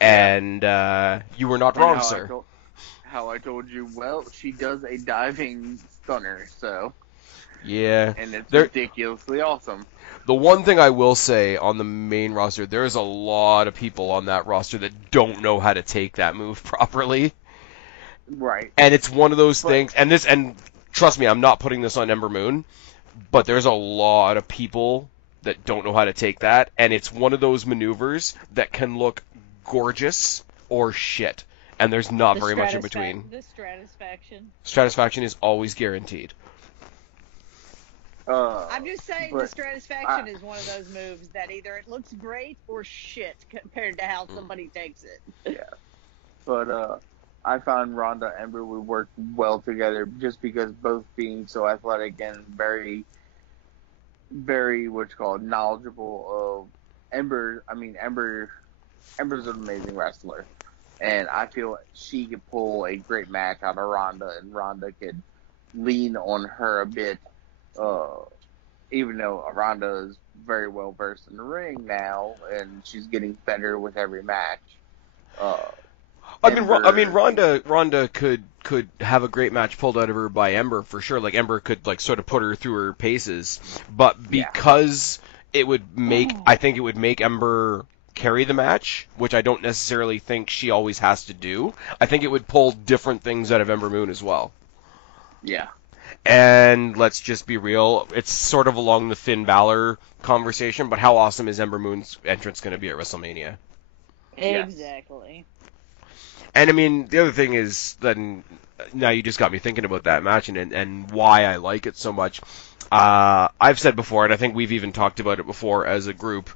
And you were not wrong, sir. How I told you, well, she does a diving stunner, so. Yeah. And it's ridiculously awesome. The one thing I will say on the main roster, there's a lot of people on that roster that don't know how to take that move properly. Right. And it's one of those things, and trust me, I'm not putting this on Ember Moon, but there's a lot of people that don't know how to take that, and it's one of those maneuvers that can look gorgeous or shit, and there's not very much in between. The Stratisfaction. Stratisfaction is always guaranteed. I'm just saying the Stratisfaction is one of those moves that either it looks great or shit compared to how somebody takes it. Yeah. But I found Ronda and Ember would work well together just because both being so athletic and very, very, knowledgeable of Ember. I mean, Ember's an amazing wrestler. And I feel she could pull a great match out of Ronda, and Ronda could lean on her a bit. Even though Ronda is very well versed in the ring now, and she's getting better with every match. Ronda could have a great match pulled out of her by Ember for sure. Like Ember could like sort of put her through her paces, but because it would make, I think it would make Ember carry the match, which I don't necessarily think she always has to do. I think it would pull different things out of Ember Moon as well. Yeah. And let's just be real, it's sort of along the Finn Balor conversation, but how awesome is Ember Moon's entrance going to be at WrestleMania? Exactly. And I mean, the other thing is, then now you just got me thinking about that match and why I like it so much. I've said before, and I think we've even talked about it before as a group,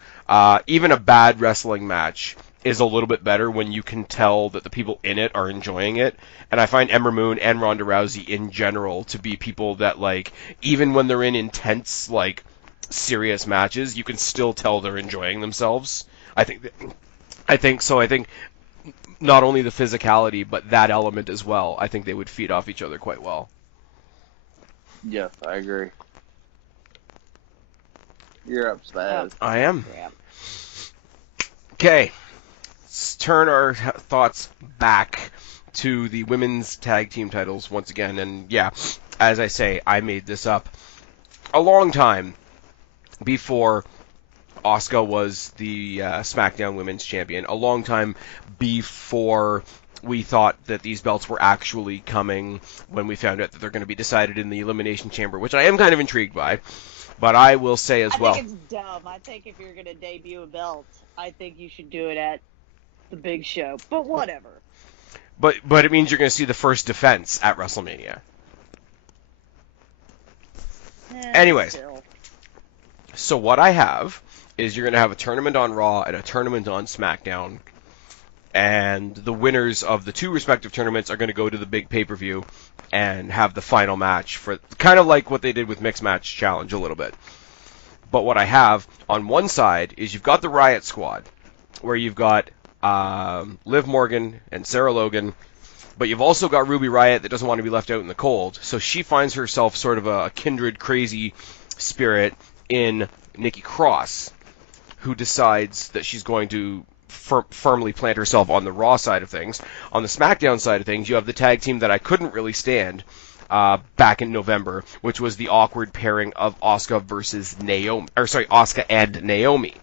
even a bad wrestling match is a little bit better when you can tell that the people in it are enjoying it. And I find Ember Moon and Ronda Rousey in general to be people that, like, even when they're in intense, like, serious matches, you can still tell they're enjoying themselves. I think not only the physicality, but that element as well, I think they would feed off each other quite well. Yes, I agree. You're up, Spaz. I am. Yeah. Okay, let's turn our thoughts back to the women's tag team titles once again. And yeah, as I say, I made this up a long time before Asuka was the SmackDown Women's Champion, a long time before we thought that these belts were actually coming, when we found out that they're going to be decided in the Elimination Chamber, which I am kind of intrigued by. But I will say as well, I think it's dumb. I think if you're going to debut a belt, I think you should do it at the big show. But whatever. But it means you're going to see the first defense at WrestleMania. Anyways, Still. so what I have is you're going to have a tournament on Raw and a tournament on SmackDown, and the winners of the two respective tournaments are going to go to the big pay-per-view and have the final match, for kind of like what they did with Mixed Match Challenge a little bit. But what I have on one side is you've got the Riot Squad, where you've got Liv Morgan and Sarah Logan, but you've also got Ruby Riott that doesn't want to be left out in the cold, so she finds herself sort of a kindred crazy spirit in Nikki Cross, who decides that she's going to firmly plant herself on the Raw side of things. On the SmackDown side of things, you have the tag team that I couldn't really stand back in November, which was the awkward pairing of Asuka versus Naomi, or sorry, Asuka and Naomi.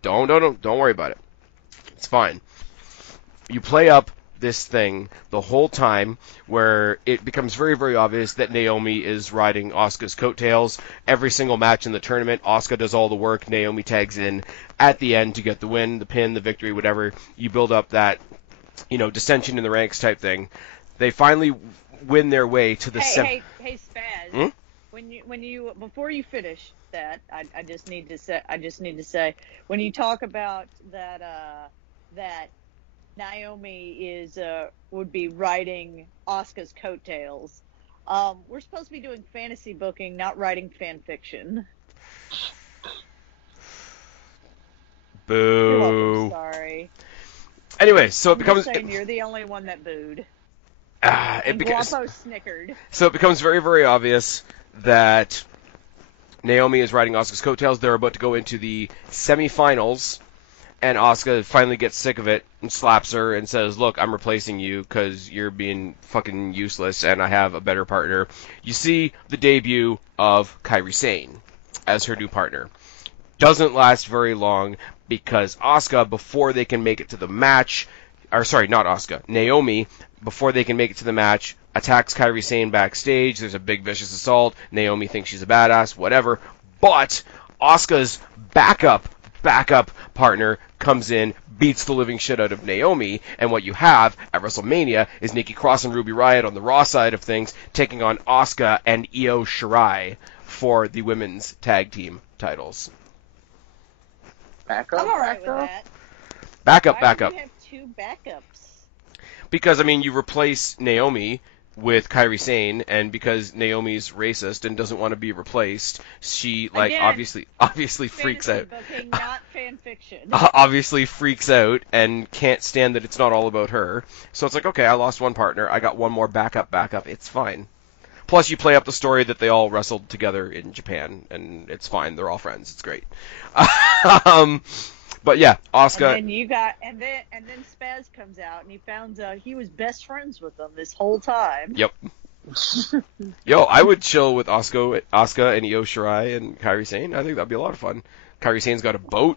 Don't worry about it. It's fine. You play up this thing the whole time where it becomes very, very obvious that Naomi is riding Asuka's coattails. Every single match in the tournament, Asuka does all the work, Naomi tags in at the end to get the win, the pin, the victory, whatever. You build up that, dissension in the ranks type thing. They finally win their way to the Hey, Spaz. When you before you finish that, I just need to say when you talk about that Naomi would be riding Asuka's coattails. We're supposed to be doing fantasy booking, not writing fan fiction. Boo. You're welcome, sorry. Anyway, so it becomes. I'm just saying you're the only one that booed. Guapo snickered. So it becomes very, very obvious that Naomi is riding Asuka's coattails. They're about to go into the semifinals, and Asuka finally gets sick of it and slaps her and says, "Look, I'm replacing you because you're being fucking useless, and I have a better partner." You see the debut of Kairi Sane as her new partner. Doesn't last very long because Asuka, before they can make it to the match, or sorry, not Asuka, Naomi, before they can make it to the match, attacks Kairi Sane backstage. There's a big vicious assault. Naomi thinks she's a badass, whatever. But Asuka's backup partner comes in, beats the living shit out of Naomi, and what you have at WrestleMania is Nikki Cross and Ruby Riott on the Raw side of things taking on Asuka and Io Shirai for the women's tag team titles. I'm alright with that. Back up. Why do you have two backups? Because, you replace Naomi with Kairi Sane, and because Naomi's racist and doesn't want to be replaced, she, Again, obviously freaks out. Booking, not fan fiction. Obviously freaks out and can't stand that it's not all about her. So it's like, okay, I lost one partner, I got one more backup, it's fine. Plus, you play up the story that they all wrestled together in Japan, and it's fine, they're all friends, it's great. But yeah, Asuka. And then Spaz comes out and he found he was best friends with them this whole time. Yep. Yo, I would chill with Asuka and Io Shirai and Kairi Sane. I think that'd be a lot of fun. Kairi Sane's got a boat.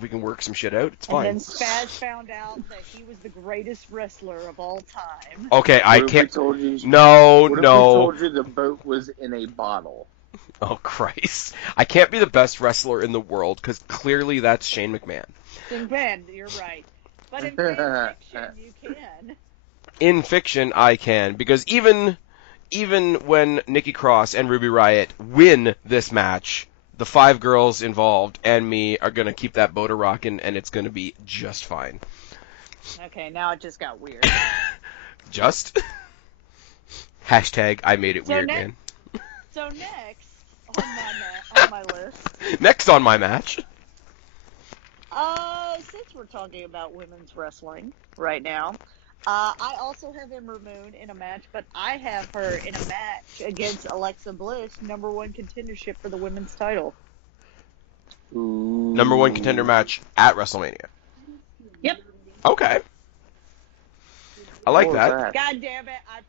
We can work some shit out. It's fine. And then Spaz found out that he was the greatest wrestler of all time. Okay, I can't. Told you, no. What if we told you the boat was in a bottle? Oh, Christ. I can't be the best wrestler in the world, because clearly that's Shane McMahon. Ben, you're right. But in fan fiction, you can. In fiction, I can, because even when Nikki Cross and Ruby Riott win this match, the 5 girls involved and me are going to keep that boat a-rockin', and it's going to be just fine. Okay, now it just got weird. Just? Hashtag I made it weird, man. So next on my list. Next on my match. Since we're talking about women's wrestling right now, I also have Ember Moon in a match, but I have her in a match against Alexa Bliss, #1 contendership for the women's title. Ooh. #1 contender match at WrestleMania. Yep. Okay. I like that. God damn it! I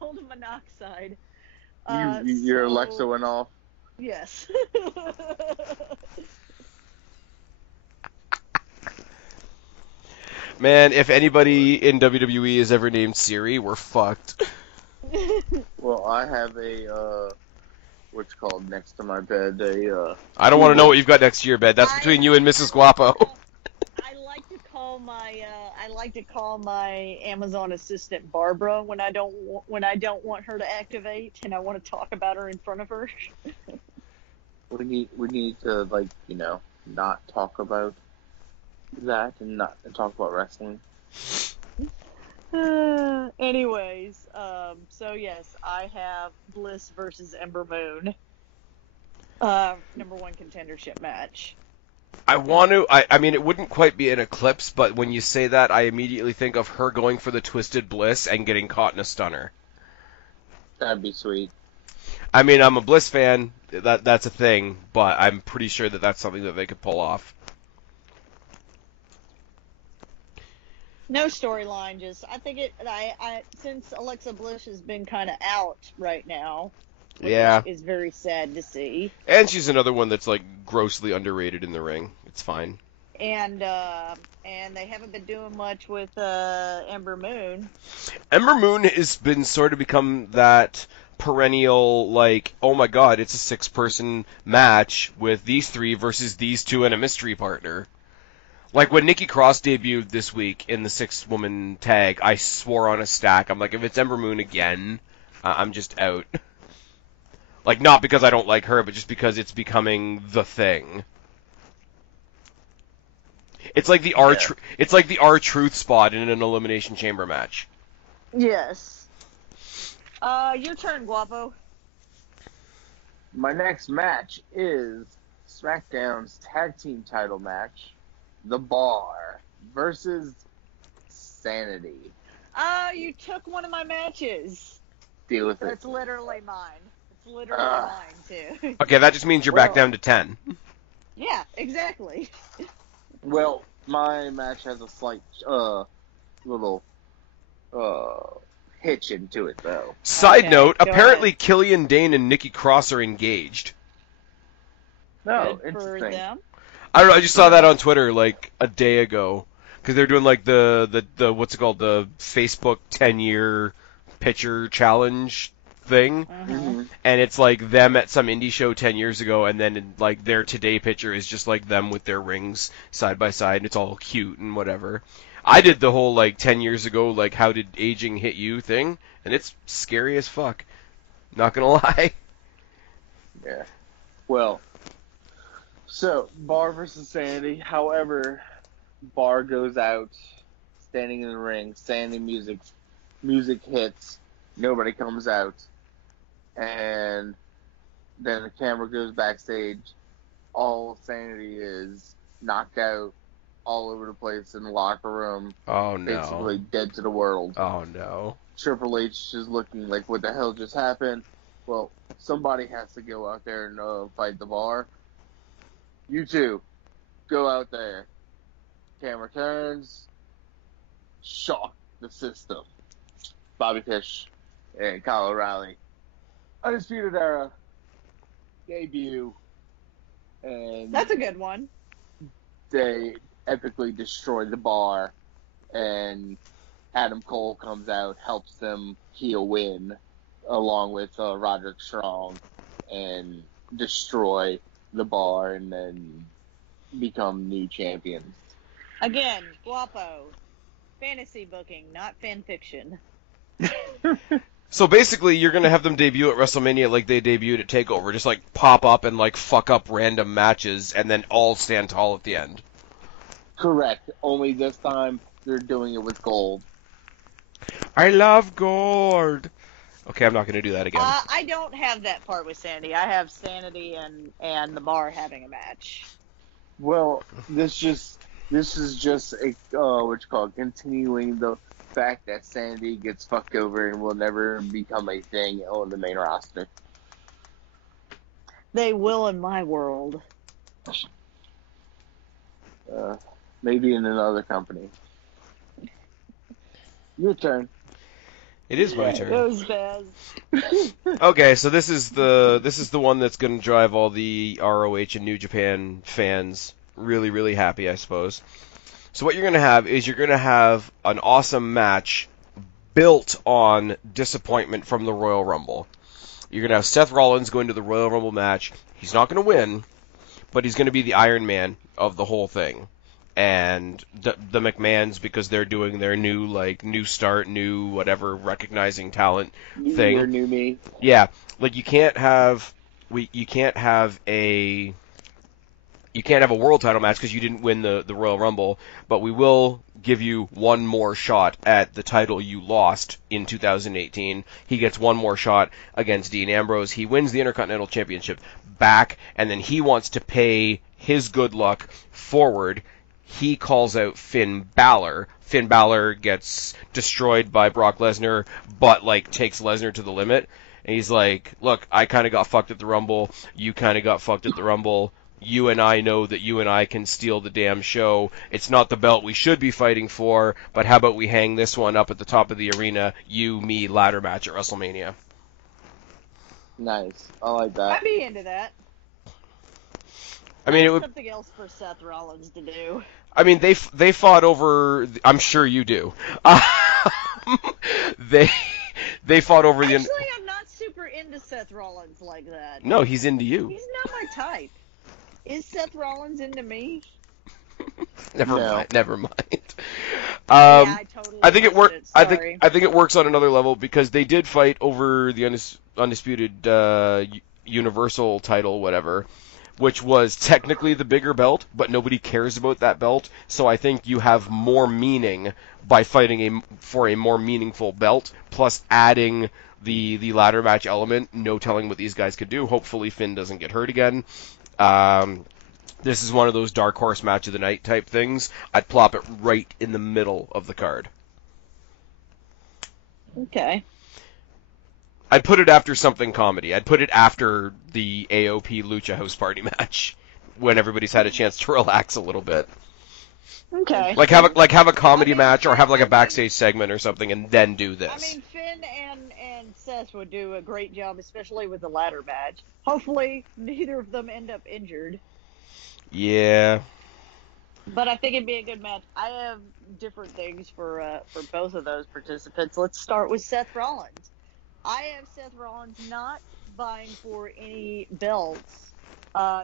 pulled a monoxide. Your Alexa went off. Yes. Man, if anybody in WWE is ever named Siri, we're fucked. Well, I have a what's called next to my bed. I don't want to know what you've got next to your bed. That's between you and Mrs. Guapo. I like to call my Amazon assistant Barbara when I don't want her to activate and I want to talk about her in front of her. We need to not talk about that and talk about wrestling. Anyways, so yes, I have Bliss versus Ember Moon, #1 contendership match. I mean, it wouldn't quite be an eclipse, but when you say that, I immediately think of her going for the Twisted Bliss and getting caught in a stunner. That'd be sweet. I mean, I'm a Bliss fan, that's a thing, but I'm pretty sure that that's something that they could pull off. No storyline, just I think since Alexa Bliss has been kind of out right now, which is very sad to see. And she's another one that's like grossly underrated in the ring. It's fine. And they haven't been doing much with Ember Moon. Ember Moon has been sort of become that perennial, like, oh my god, it's a 6-person match with these 3 versus these 2 and a mystery partner. Like, when Nikki Cross debuted this week in the 6-woman tag, I swore on a stack. I'm like, if it's Ember Moon again, I'm just out. Like, not because I don't like her, but just because it's becoming the thing. It's like the R-Truth spot in an Elimination Chamber match. Yes. Your turn, Guapo. My next match is SmackDown's tag team title match. The Bar versus Sanity. You took one of my matches. Deal with it. It's literally mine. It's literally mine, too. Okay, that just means you're back down to 10. Yeah, exactly. Well, my match has a slight little hitch into it, though. Side note, go apparently ahead. Killian Dane and Nikki Cross are engaged. No, Good for interesting. them. I don't know, I just saw that on Twitter like a day ago. Because they're doing like the what's it called, the Facebook 10-year picture challenge thing. Mm-hmm. And it's like them at some indie show 10 years ago, and then like their today picture is just like them with their rings side by side, and it's all cute and whatever. I did the whole like 10 years ago, like how did aging hit you thing, and it's scary as fuck. Not gonna lie. Yeah. Well, so Bar versus Sanity. However, Bar goes out, standing in the ring. Sanity music hits. Nobody comes out, and then the camera goes backstage. All Sanity is knocked out, all over the place in the locker room. Oh no. Basically dead to the world. Oh no. Triple H is looking like, what the hell just happened? Well, somebody has to go out there and fight the Bar. You two, go out there. Camera turns. Shock the system. Bobby Fish and Kyle O'Reilly. Undisputed Era. Debut. And That's a good one. they epically destroy the Bar. And Adam Cole comes out, helps them heel win, along with Roderick Strong, and destroy the Bar, and then become new champions. Again, Guapo. Fantasy booking, not fan fiction. So basically, you're gonna have them debut at WrestleMania like they debuted at TakeOver, just like pop up and like fuck up random matches, and then all stand tall at the end. Correct. Only this time they're doing it with gold. I love gold. Okay, I'm not gonna do that again. I don't have that part with Sandy. I have Sanity and the Bar having a match. Well, this is just a continuing the fact that Sandy gets fucked over and will never become a thing on the main roster. They will in my world. Maybe in another company. Your turn. It is my turn. Go Spaz. Okay, so this is the one that's going to drive all the ROH and New Japan fans really, really happy, I suppose. So what you're going to have is you're going to have an awesome match built on disappointment from the Royal Rumble. You're going to have Seth Rollins go into the Royal Rumble match. He's not going to win, but he's going to be the Iron Man of the whole thing. And the McMahons, because they're doing their new start, new whatever, recognizing talent thing. Your new me. Yeah, like you can't have a world title match because you didn't win the Royal Rumble, but we will give you one more shot at the title you lost in 2018. He gets one more shot against Dean Ambrose. He wins the Intercontinental Championship back, and then he wants to pay his good luck forward. He calls out Finn Balor. Finn Balor gets destroyed by Brock Lesnar, but takes Lesnar to the limit. And he's like, look, I kind of got fucked at the Rumble. You kind of got fucked at the Rumble. You and I know that you and I can steal the damn show. It's not the belt we should be fighting for, but how about we hang this one up at the top of the arena? You, me, ladder match at WrestleMania. Nice. I like that. I'd be into that. I mean, it would something else for Seth Rollins to do. I mean, they fought over. I'm sure you do. They fought over the. Actually, I'm not super into Seth Rollins like that. No, he's into you. He's not my type. Is Seth Rollins into me? Never mind. Yeah, I totally. I think it worked. I think Sorry. it works on another level because they did fight over the undisputed Universal title, whatever, which was technically the bigger belt, but nobody cares about that belt. So I think you have more meaning by fighting for a more meaningful belt, plus adding the ladder match element. No telling what these guys could do. Hopefully Finn doesn't get hurt again. This is one of those dark horse match of the night type things. I'd plop it right in the middle of the card. Okay. I'd put it after something comedy. I'd put it after the AOP Lucha House Party match, when everybody's had a chance to relax a little bit. Okay. Like have a comedy match, or have a backstage segment or something, and then do this. I mean, Finn and Seth would do a great job, especially with the ladder match. Hopefully, neither of them end up injured. Yeah. But I think it'd be a good match. I have different things for both of those participants. Let's start with Seth Rollins. I have Seth Rollins not vying for any belts,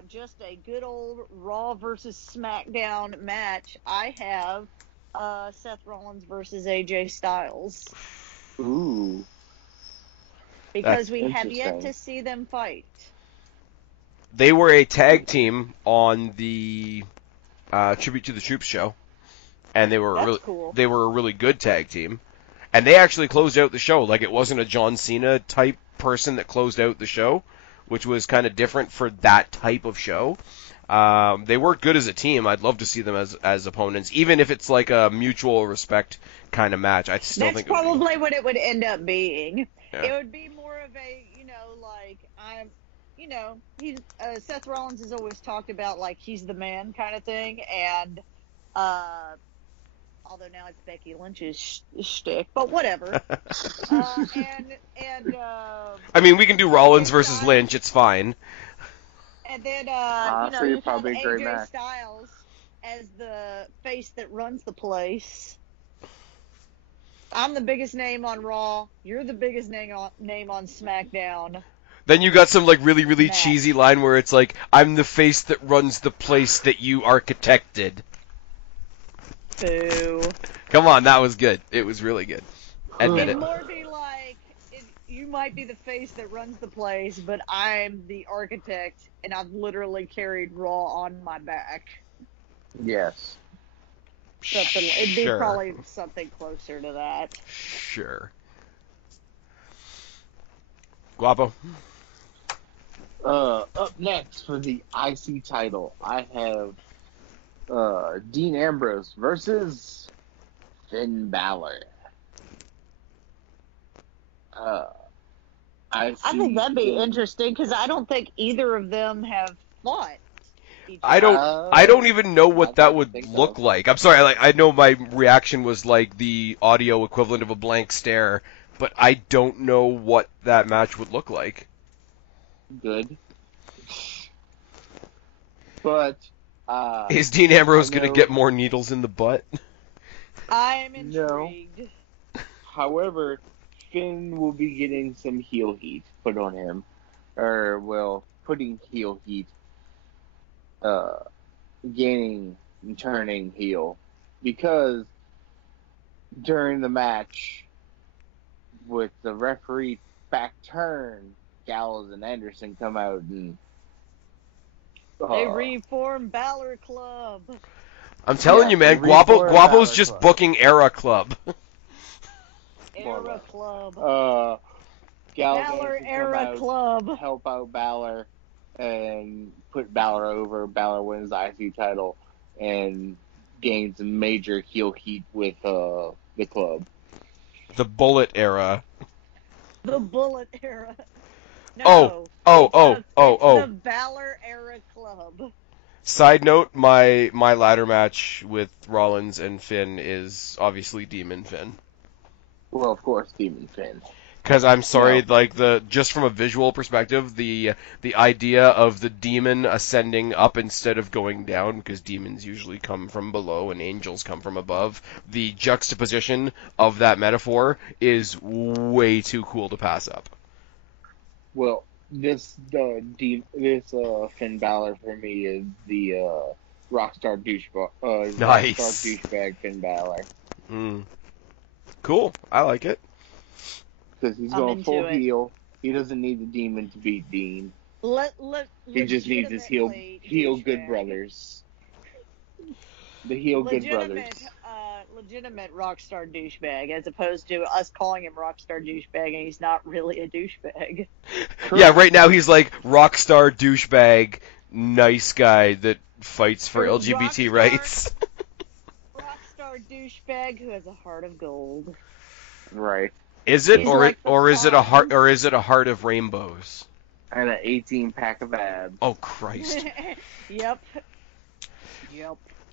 just a good old Raw versus SmackDown match. I have Seth Rollins versus AJ Styles. Ooh. Because That's we have yet interesting. to see them fight. They were a tag team on the Tribute to the Troops show, and they were Cool. they were a really good tag team, and they actually closed out the show. Like, it wasn't a John Cena type person that closed out the show, which was kind of different for that type of show. They worked good as a team. I'd love to see them as opponents, even if it's like a mutual respect kind of match. I still That's think probably what it would end up being. Yeah. It would be more of a, he's Seth Rollins has always talked about he's the man kind of thing, and although now it's Becky Lynch's shtick, but whatever. I mean, we can do Rollins versus Lynch. It's fine. And then Honestly, you have probably a great AJ match. Styles as the face that runs the place. I'm the biggest name on Raw. You're the biggest name on SmackDown. Then you got some really, really Match. cheesy line where it's like, I'm the face that runs the place that you architected. Boo. Come on, that was good. It was really good. Admit It'd it. more be like, you might be the face that runs the place, but I'm the architect, and I've literally carried Raw on my back. Yes. It'd be probably something closer to that. Sure. Guapo? Up next for the IC title, I have Dean Ambrose versus Finn Balor. I think that'd be interesting because I don't think either of them have fought. I don't even know what that would look like. I'm sorry, I know my reaction was like the audio equivalent of a blank stare, but I don't know what that match would look like. Good. But is Dean Ambrose going to get more needles in the butt? I'm intrigued. No. However, Finn will be getting some heel heat put on him. Putting heel heat. Gaining and turning heel. Because during the match, with the referee back turn, Gallows and Anderson come out and they reform Balor Club. I'm telling you, man, Guapo's just booking Era Club. Era Club. Balor Era Club. Help out Balor and put Balor over. Balor wins the IC title and gains major heel heat with the club. The Bullet Era. The Bullet Era. No, the Balor Era Club. Side note, my ladder match with Rollins and Finn is obviously Demon Finn. Well, of course, Demon Finn. Because I'm sorry, just from a visual perspective, the idea of the demon ascending up instead of going down, because demons usually come from below and angels come from above, the juxtaposition of that metaphor is way too cool to pass up. Well, this Finn Balor for me is the rockstar douchebag. Nice. Rockstar douchebag Finn Balor. Cool. I like it. Because he's going full heel. He doesn't need the demon to beat Dean. He just needs his heel good brothers. The heel good brothers. Legitimate rockstar douchebag, as opposed to us calling him rockstar douchebag, and he's not really a douchebag. Yeah, right now he's like rockstar douchebag, nice guy that fights for LGBT rights. Rockstar douchebag who has a heart of gold. Right. Is it, or is it a heart of rainbows? And an 18-pack of abs. Oh Christ. Yep.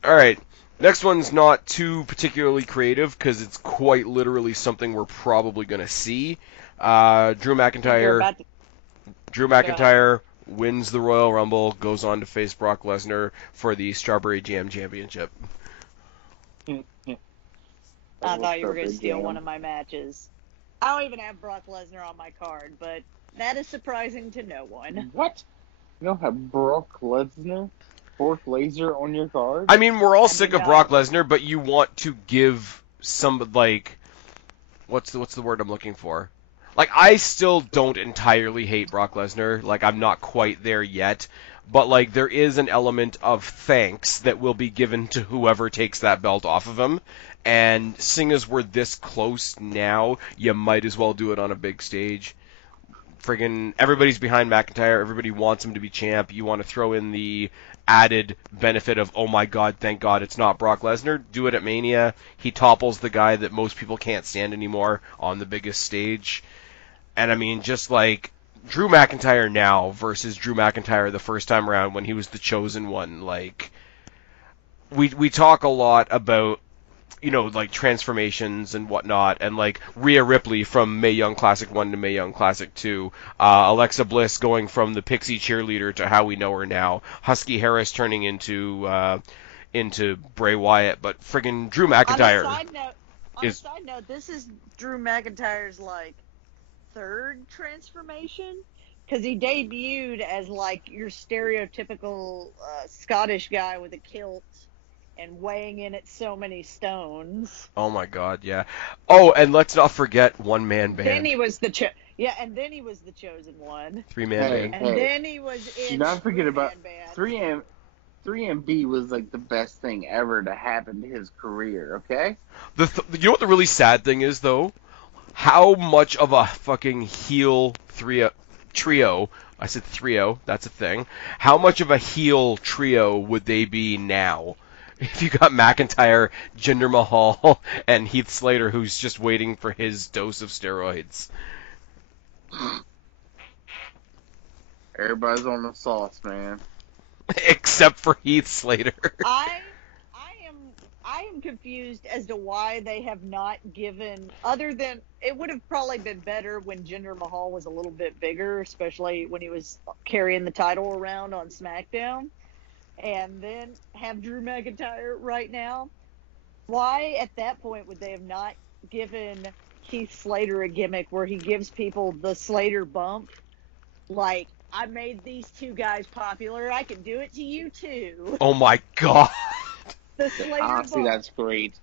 All right. Next one's not too particularly creative because it's quite literally something we're probably going to see. Drew McIntyre wins the Royal Rumble, goes on to face Brock Lesnar for the Strawberry Jam Championship. I thought you were going to steal one of my matches. I don't even have Brock Lesnar on my card, but that is surprising to no one. What? You don't have Brock Lesnar? Laser on your card? I mean, we're all sick of Brock Lesnar, but you want to give some, what's the word I'm looking for? I still don't entirely hate Brock Lesnar. I'm not quite there yet. But, there is an element of thanks that will be given to whoever takes that belt off of him. And seeing as we're this close now, you might as well do it on a big stage. Friggin' everybody's behind McIntyre. Everybody wants him to be champ. You want to throw in the added benefit of, oh my god, thank god it's not Brock Lesnar. Do it at Mania. He topples the guy that most people can't stand anymore on the biggest stage. And I mean, just Drew McIntyre now versus Drew McIntyre the first time around when he was the chosen one. We talk a lot about, transformations and whatnot, and Rhea Ripley from Mae Young Classic 1 to Mae Young Classic 2, Alexa Bliss going from the pixie cheerleader to how we know her now, Husky Harris turning into Bray Wyatt, but friggin' Drew McIntyre. On a side note, this is Drew McIntyre's third transformation, because he debuted as your stereotypical Scottish guy with a kilt and weighing in at so many stones. Oh my god, yeah. Oh, and let's not forget One Man Band. Then he was the Yeah, and then he was the chosen one. 3-man band. And then he was in. You not forget about band. 3MB was like the best thing ever to happen to his career. Okay. You know what the really sad thing is though? How much of a fucking heel trio? I said trio. That's a thing. How much of a heel trio would they be now? If you got McIntyre, Jinder Mahal, and Heath Slater, who's just waiting for his dose of steroids. Everybody's on the sauce, man. Except for Heath Slater. I am confused as to why they have not given, other than it would have probably been better when Jinder Mahal was a little bit bigger, especially when he was carrying the title around on SmackDown, and then have Drew McIntyre right now. Why at that point would they have not given Heath Slater a gimmick where he gives people the Slater bump? Like, I made these two guys popular, I can do it to you too. Oh my god. The Slater Honestly, bump. that's great.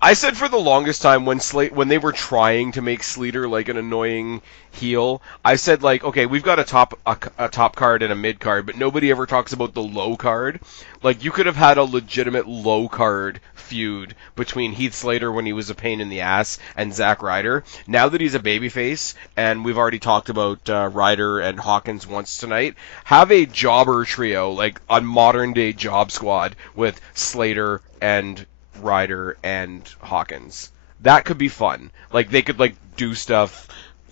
I said for the longest time when they were trying to make Slater like an annoying heel, I said like, okay, we've got a top card and a mid card, but nobody ever talks about the low card. Like, you could have had a legitimate low card feud between Heath Slater when he was a pain in the ass and Zack Ryder. Now that he's a babyface, and we've already talked about Ryder and Hawkins once tonight, have a jobber trio, like a modern day job squad with Slater and Ryder and Hawkins. That could be fun. Like, they could like do stuff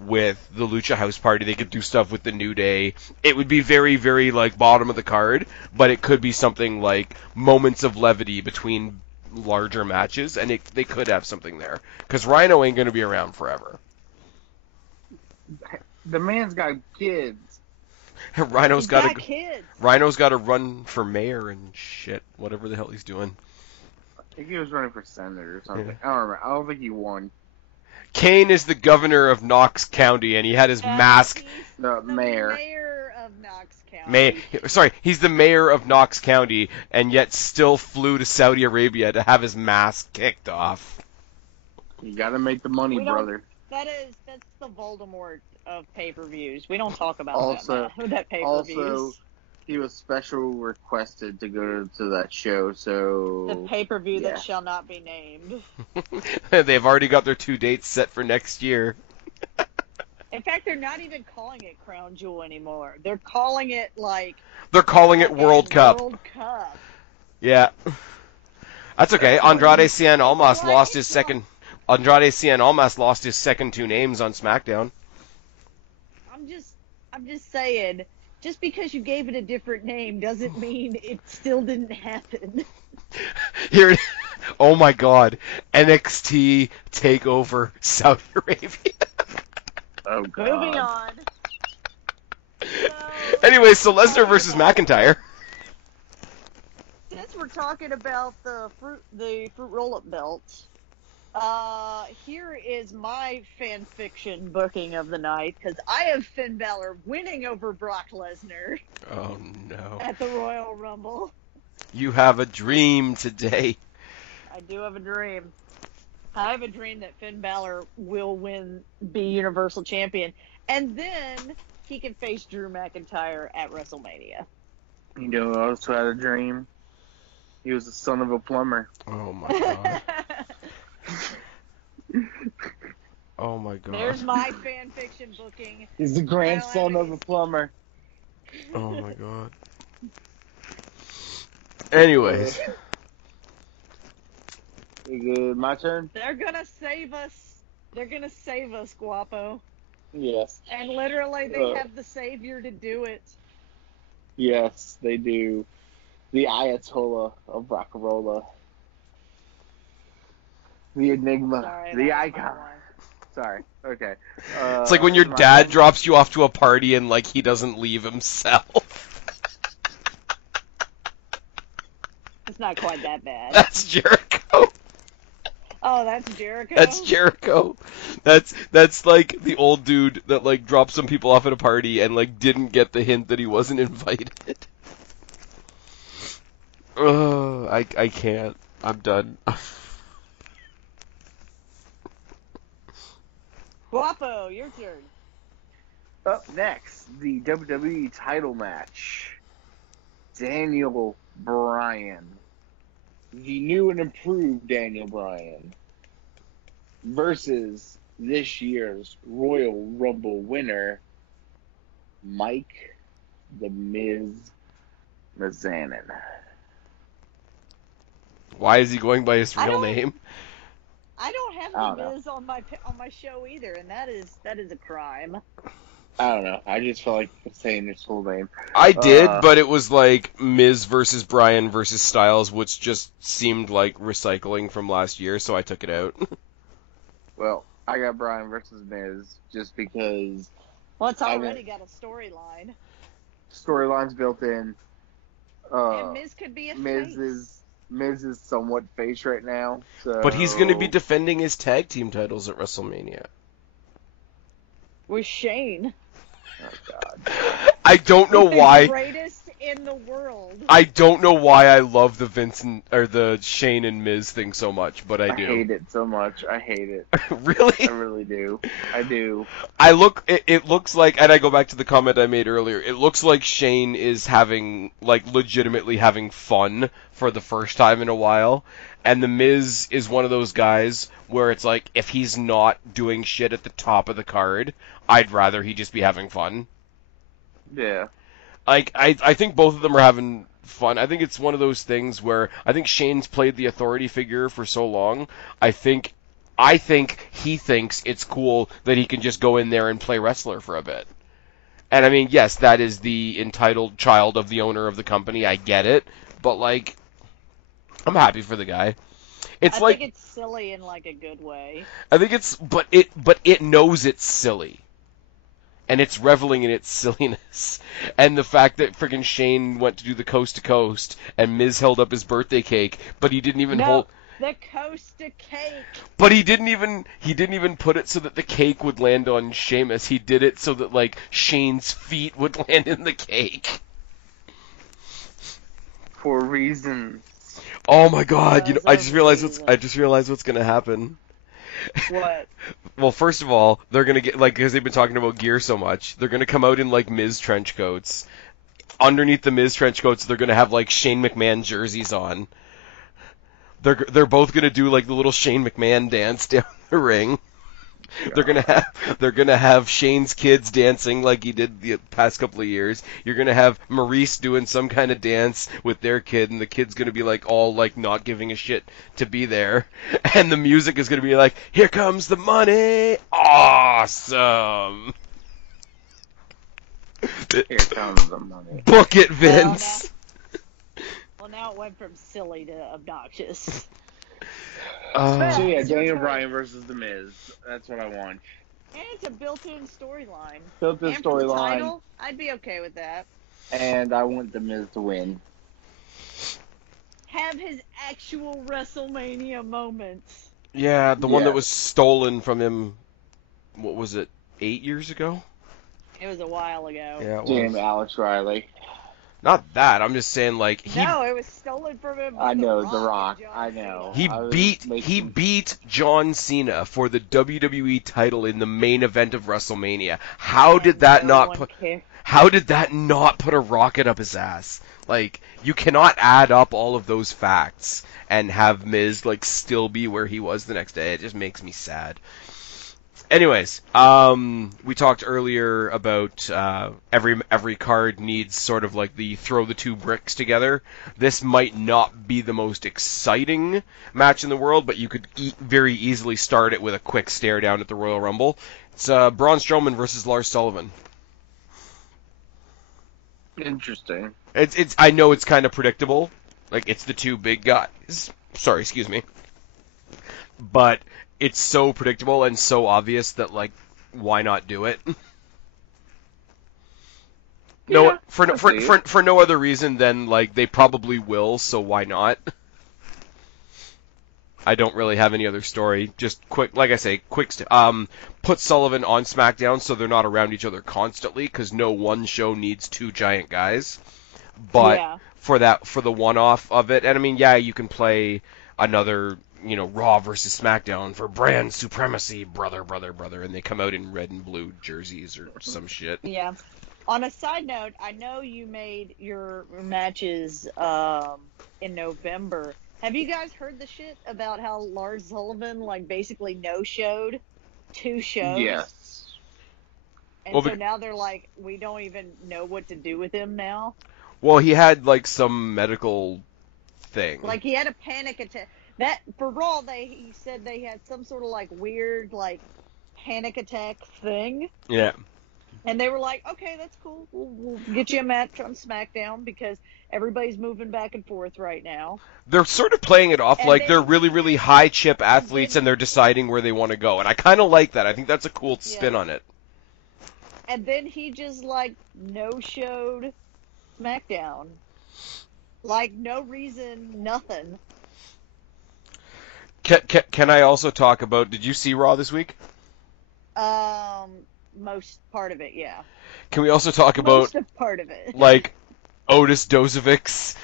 with the Lucha House Party. They could do stuff with the New Day. It would be very, very like bottom of the card, but it could be something like moments of levity between larger matches, and they could have something there. Because Rhino ain't going to be around forever. The man's got kids. Rhino's He's got kids. Rhino's got to run for mayor and shit, whatever the hell he's doing. I think he was running for senator or something. Yeah. I don't remember. I don't think he won. Kane is the governor of Knox County, and he had his mask. He's The mayor. mayor of Knox County. He's the mayor of Knox County, and yet still flew to Saudi Arabia to have his mask kicked off. You gotta make the money, brother. That's the Voldemort of pay-per-views. We don't talk about Also, that pay-per-views. Also, he was special requested to go to that show, so... The pay-per-view yeah. that shall not be named. They've already got their 2 dates set for next year. In fact, they're not even calling it Crown Jewel anymore. They're calling it, like... They're calling it World Cup. World Cup. Yeah. That's okay. Andrade Cien Almas lost his second... Andrade Cien Almas lost his second 2 names on SmackDown. I'm just saying, just because you gave it a different name doesn't mean it still didn't happen. Here, oh my god, NXT TakeOver Saudi Arabia. Oh, God. Moving on. Anyway, so Lesnar versus McIntyre. Since we're talking about the fruit roll-up belt, here is my fan fiction booking of the night, because I have Finn Balor winning over Brock Lesnar. Oh no. At the Royal Rumble. You have a dream today. I do have a dream. I have a dream that Finn Balor will be Universal Champion, and then he can face Drew McIntyre at WrestleMania. You know who also had a dream? He was the son of a plumber. Oh my god. Oh my god. There's my fan fiction booking. He's the grandson of a plumber. Oh my god. Anyways. My turn? They're gonna save us. They're gonna save us, Guapo. Yes. And literally, they have the savior to do it. Yes, they do. The Ayatollah of Rockarola. The Enigma. Sorry, the that was icon. my line. Sorry. Okay. It's like when your dad drops you off to a party and like he doesn't leave himself. It's not quite that bad. That's Jericho. Oh, that's Jericho? That's Jericho. That's like the old dude that like dropped some people off at a party and like didn't get the hint that he wasn't invited. Oh, I can't. I'm done. Guapo, your turn. Up next, the WWE title match. Daniel Bryan, the new and improved Daniel Bryan, versus this year's Royal Rumble winner, Mike the Miz Mizanin. Why is he going by his real name? I don't have the Miz on my show either, and that is a crime. I don't know. I just felt like saying his full name. I did, but it was like Miz versus Bryan versus Styles, which just seemed like recycling from last year, so I took it out. Well, I got Bryan versus Miz just because. Well, it's already got a storyline. Storyline's built in. And Miz could be a face. Miz is somewhat face right now. So... But he's going to be defending his tag team titles at WrestleMania. With Shane. Oh, God. I don't know why. The greatest in the world. I don't know why I love the Shane and Miz thing so much, but I do. I hate it so much. I hate it. Really? I really do. I do. It looks like, and I go back to the comment I made earlier, it looks like Shane is legitimately having fun for the first time in a while, and the Miz is one of those guys where it's like, if he's not doing shit at the top of the card, I'd rather he just be having fun. Yeah. I think both of them are having fun. I think it's one of those things where I think Shane's played the authority figure for so long. I think he thinks it's cool that he can just go in there and play wrestler for a bit. And I mean, yes, that is the entitled child of the owner of the company. I get it, but I'm happy for the guy. I think it's silly in a good way. I think but it knows it's silly. And it's reveling in its silliness. And the fact that friggin' Shane went to do the coast to coast and Miz held up his birthday cake, but he didn't even hold the coast to cake. But he didn't even put it so that the cake would land on Sheamus. He did it so that Shane's feet would land in the cake. For reasons. Oh my God! I just realized what's gonna happen. What? Well, first of all, they're gonna get because they've been talking about gear so much, they're gonna come out in Miz trench coats. Underneath the Miz trench coats, they're gonna have Shane McMahon jerseys on. They're both gonna do the little Shane McMahon dance down the ring. Yeah. They're gonna have Shane's kids dancing like he did the past couple of years. You're gonna have Maurice doing some kind of dance with their kid, and the kid's gonna be all not giving a shit to be there. And the music is gonna be "Here comes the money!" Awesome. Here comes the money. Book it, Vince. Well, now it went from silly to obnoxious. So yeah, Daniel Bryan versus The Miz. That's what I want. And it's a built-in storyline. Built-in storyline. I'd be okay with that. And I want The Miz to win. Have his actual WrestleMania moments. Yeah, the one that was stolen from him. What was it? 8 years ago? It was a while ago. Yeah, Damn, Alex Riley. Not that. I'm just saying, No, it was stolen from him. I know, The Rock. I know. He beat John Cena for the WWE title in the main event of WrestleMania. How did that not put a rocket up his ass? You cannot add up all of those facts and have Miz still be where he was the next day. It just makes me sad. Anyways, we talked earlier about every card needs sort of the throw the two bricks together. This might not be the most exciting match in the world, but you could very easily start it with a quick stare down at the Royal Rumble. It's Braun Strowman versus Lars Sullivan. Interesting. It's I know it's kind of predictable. It's the two big guys. Sorry, excuse me. But it's so predictable and so obvious that why not do it? Yeah, for no other reason than they probably will, so why not? I don't really have any other story. Just quick, put Sullivan on SmackDown so they're not around each other constantly, because no one show needs two giant guys. But for the one-off of it, and I mean, yeah, you can play another Raw versus SmackDown for brand supremacy, brother, and they come out in red and blue jerseys or some shit. Yeah. On a side note, I know you made your matches in November. Have you guys heard the shit about how Lars Sullivan basically no-showed 2 shows? Yes. And so now they're like, we don't even know what to do with him now. Well, he had some medical thing. He had a panic attack. That for Raw, he said they had some sort of weird panic attack thing. Yeah. And they were like, okay, that's cool. We'll get you a match on SmackDown because everybody's moving back and forth right now. They're sort of playing it off they're really, really high chip athletes and they're deciding where they want to go. And I kind of like that. I think that's a cool spin on it. And then he just no-showed SmackDown. No reason, nothing. Can I also talk about, did you see Raw this week? Most part of it, yeah. Can we also talk about most of part of it? Otis Dozovic's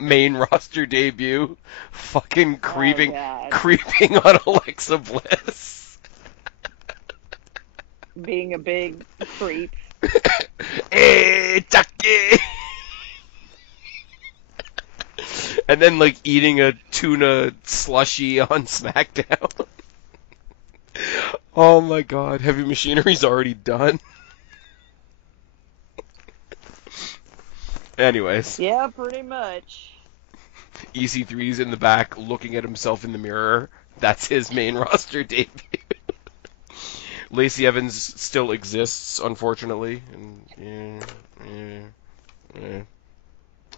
main roster debut, fucking creeping on Alexa Bliss, being a big creep. Hey, Chucky. And then eating a tuna slushie on SmackDown. Oh my god, Heavy Machinery's already done. Anyways. Yeah, pretty much. EC3's in the back looking at himself in the mirror. That's his main roster debut. Lacey Evans still exists, unfortunately. And,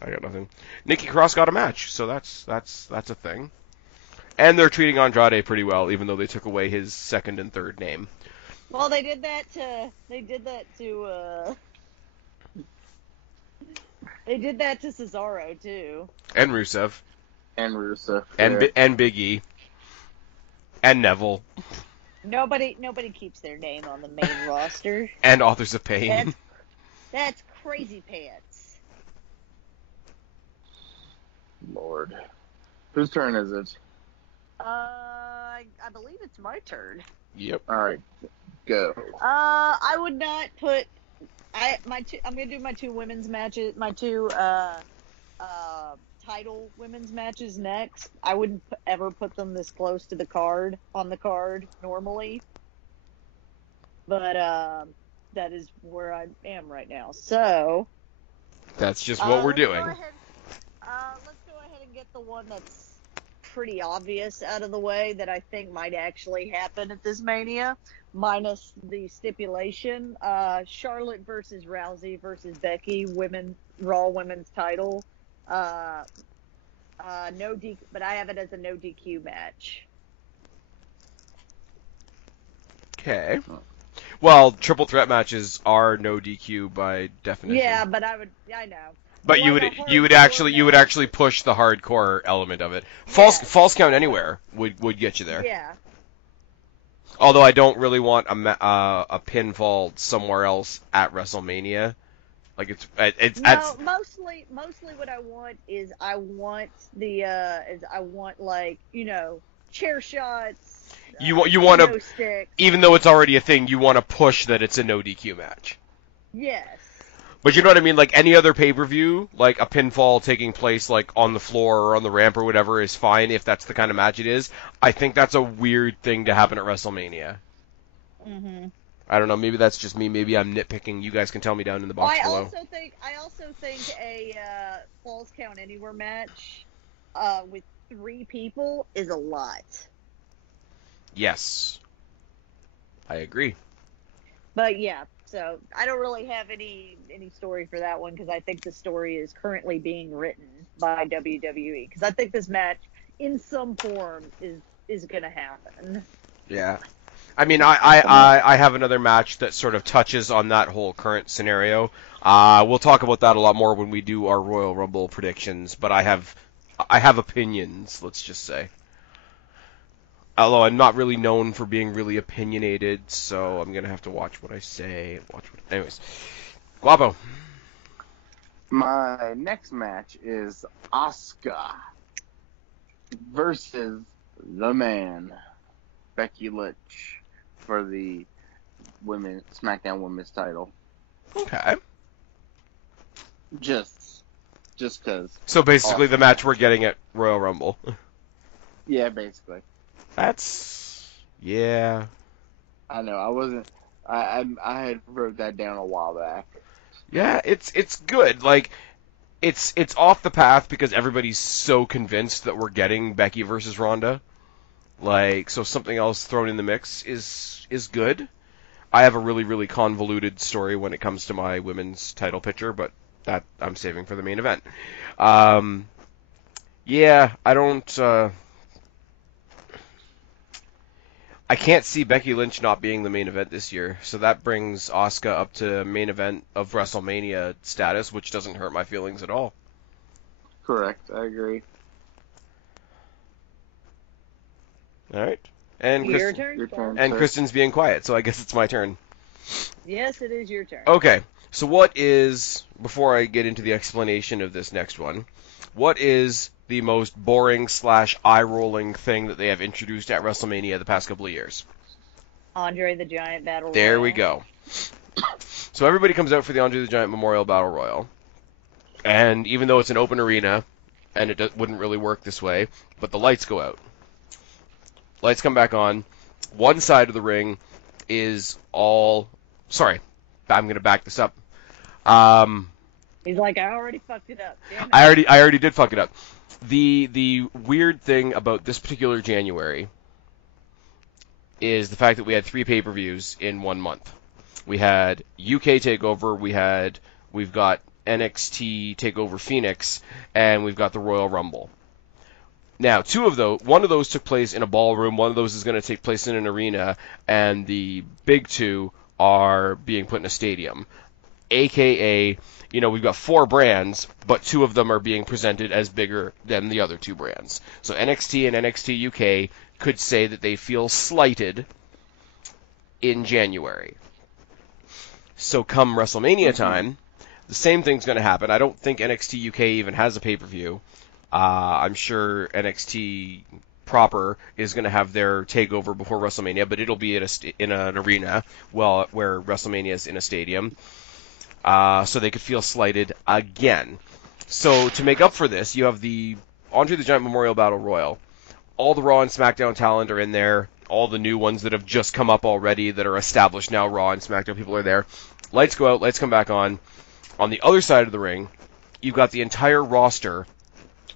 I got nothing. Nikki Cross got a match, so that's a thing. And they're treating Andrade pretty well, even though they took away his second and third name. Well, they did that to Cesaro too. And Rusev. Yeah. And Big E. And Neville. Nobody keeps their name on the main roster. And Authors of Pain. That's crazy pants. Lord. Whose turn is it? I believe it's my turn. Yep. All right, go. I would not put. I'm gonna do my 2 women's matches. My 2 title women's matches next. I wouldn't ever put them this close to the card normally, but that is where I am right now. So that's just what we're doing. Let's go ahead and get the one that's pretty obvious out of the way that I think might actually happen at this Mania, minus the stipulation. Charlotte versus Rousey versus Becky, Raw women's title. No DQ, but I have it as a no DQ match. Okay. Well, triple threat matches are no DQ by definition. Yeah, but I know. But you would actually push the hardcore element of it. False count anywhere would get you there. Yeah. Although I don't really want a pinfall somewhere else at WrestleMania. Mostly what I want is chair shots. You want to, even though it's already a thing, you want to push that it's a no DQ match. Yes. But you know what I mean? Any other pay-per-view, a pinfall taking place, on the floor or on the ramp or whatever is fine if that's the kind of match it is. I think that's a weird thing to happen at WrestleMania. Mm-hmm. I don't know. Maybe that's just me. Maybe I'm nitpicking. You guys can tell me down in the box below. I also think a Falls Count Anywhere match with 3 people is a lot. Yes. I agree. But yeah. So I don't really have any story for that one because I think the story is currently being written by WWE because I think this match in some form is going to happen. Yeah. I mean, I have another match that sort of touches on that whole current scenario. We'll talk about that a lot more when we do our Royal Rumble predictions, but I have opinions, let's just say. Although I'm not really known for being really opinionated, so I'm going to have to watch what I say. Anyways. Guapo. My next match is Asuka versus the man, Becky Lynch, for the SmackDown Women's title. Okay. Just cause. So basically the match we're getting at Royal Rumble. Yeah, basically. Yeah. I know. I wasn't. I had wrote that down a while back. Yeah, it's good. Like, it's off the path because everybody's so convinced that we're getting Becky versus Ronda. Like, so something else thrown in the mix is good. I have a really, really convoluted story when it comes to my women's title picture, but that I'm saving for the main event. Yeah, I don't. I can't see Becky Lynch not being the main event this year, so that brings Asuka up to main event of WrestleMania status, which doesn't hurt my feelings at all. Correct, I agree. All right, and Your turn. And Kristen's being quiet, so I guess it's my turn. Yes, it is your turn. Okay, so before I get into the explanation of this next one, what is the most boring / eye-rolling thing that they have introduced at WrestleMania the past couple of years? Andre the Giant Battle Royal. There we go. So everybody comes out for the Andre the Giant Memorial Battle Royal. And even though it's an open arena, and it wouldn't really work this way, but the lights go out. Lights come back on. One side of the ring is all... Sorry, I'm going to back this up. He's like, I already fucked it up. Damn it. I already did fuck it up. The weird thing about this particular January is the fact that we had 3 pay-per-views in 1 month. We had UK TakeOver, we've got NXT TakeOver Phoenix, and we've got the Royal Rumble. Now, one of those took place in a ballroom, one of those is going to take place in an arena, and the big 2 are being put in a stadium. AKA, we've got 4 brands, but 2 of them are being presented as bigger than the other 2 brands. So NXT and NXT UK could say that they feel slighted in January. So come WrestleMania time, the same thing's going to happen. I don't think NXT UK even has a pay-per-view. I'm sure NXT proper is going to have their takeover before WrestleMania, but it'll be in an arena, where WrestleMania is in a stadium. So they could feel slighted again. So to make up for this, you have the Andre the Giant Memorial Battle Royal. All the Raw and SmackDown talent are in there. All the new ones that have just come up already that are established now, Raw and SmackDown people are there. Lights go out, lights come back on. On the other side of the ring, you've got the entire roster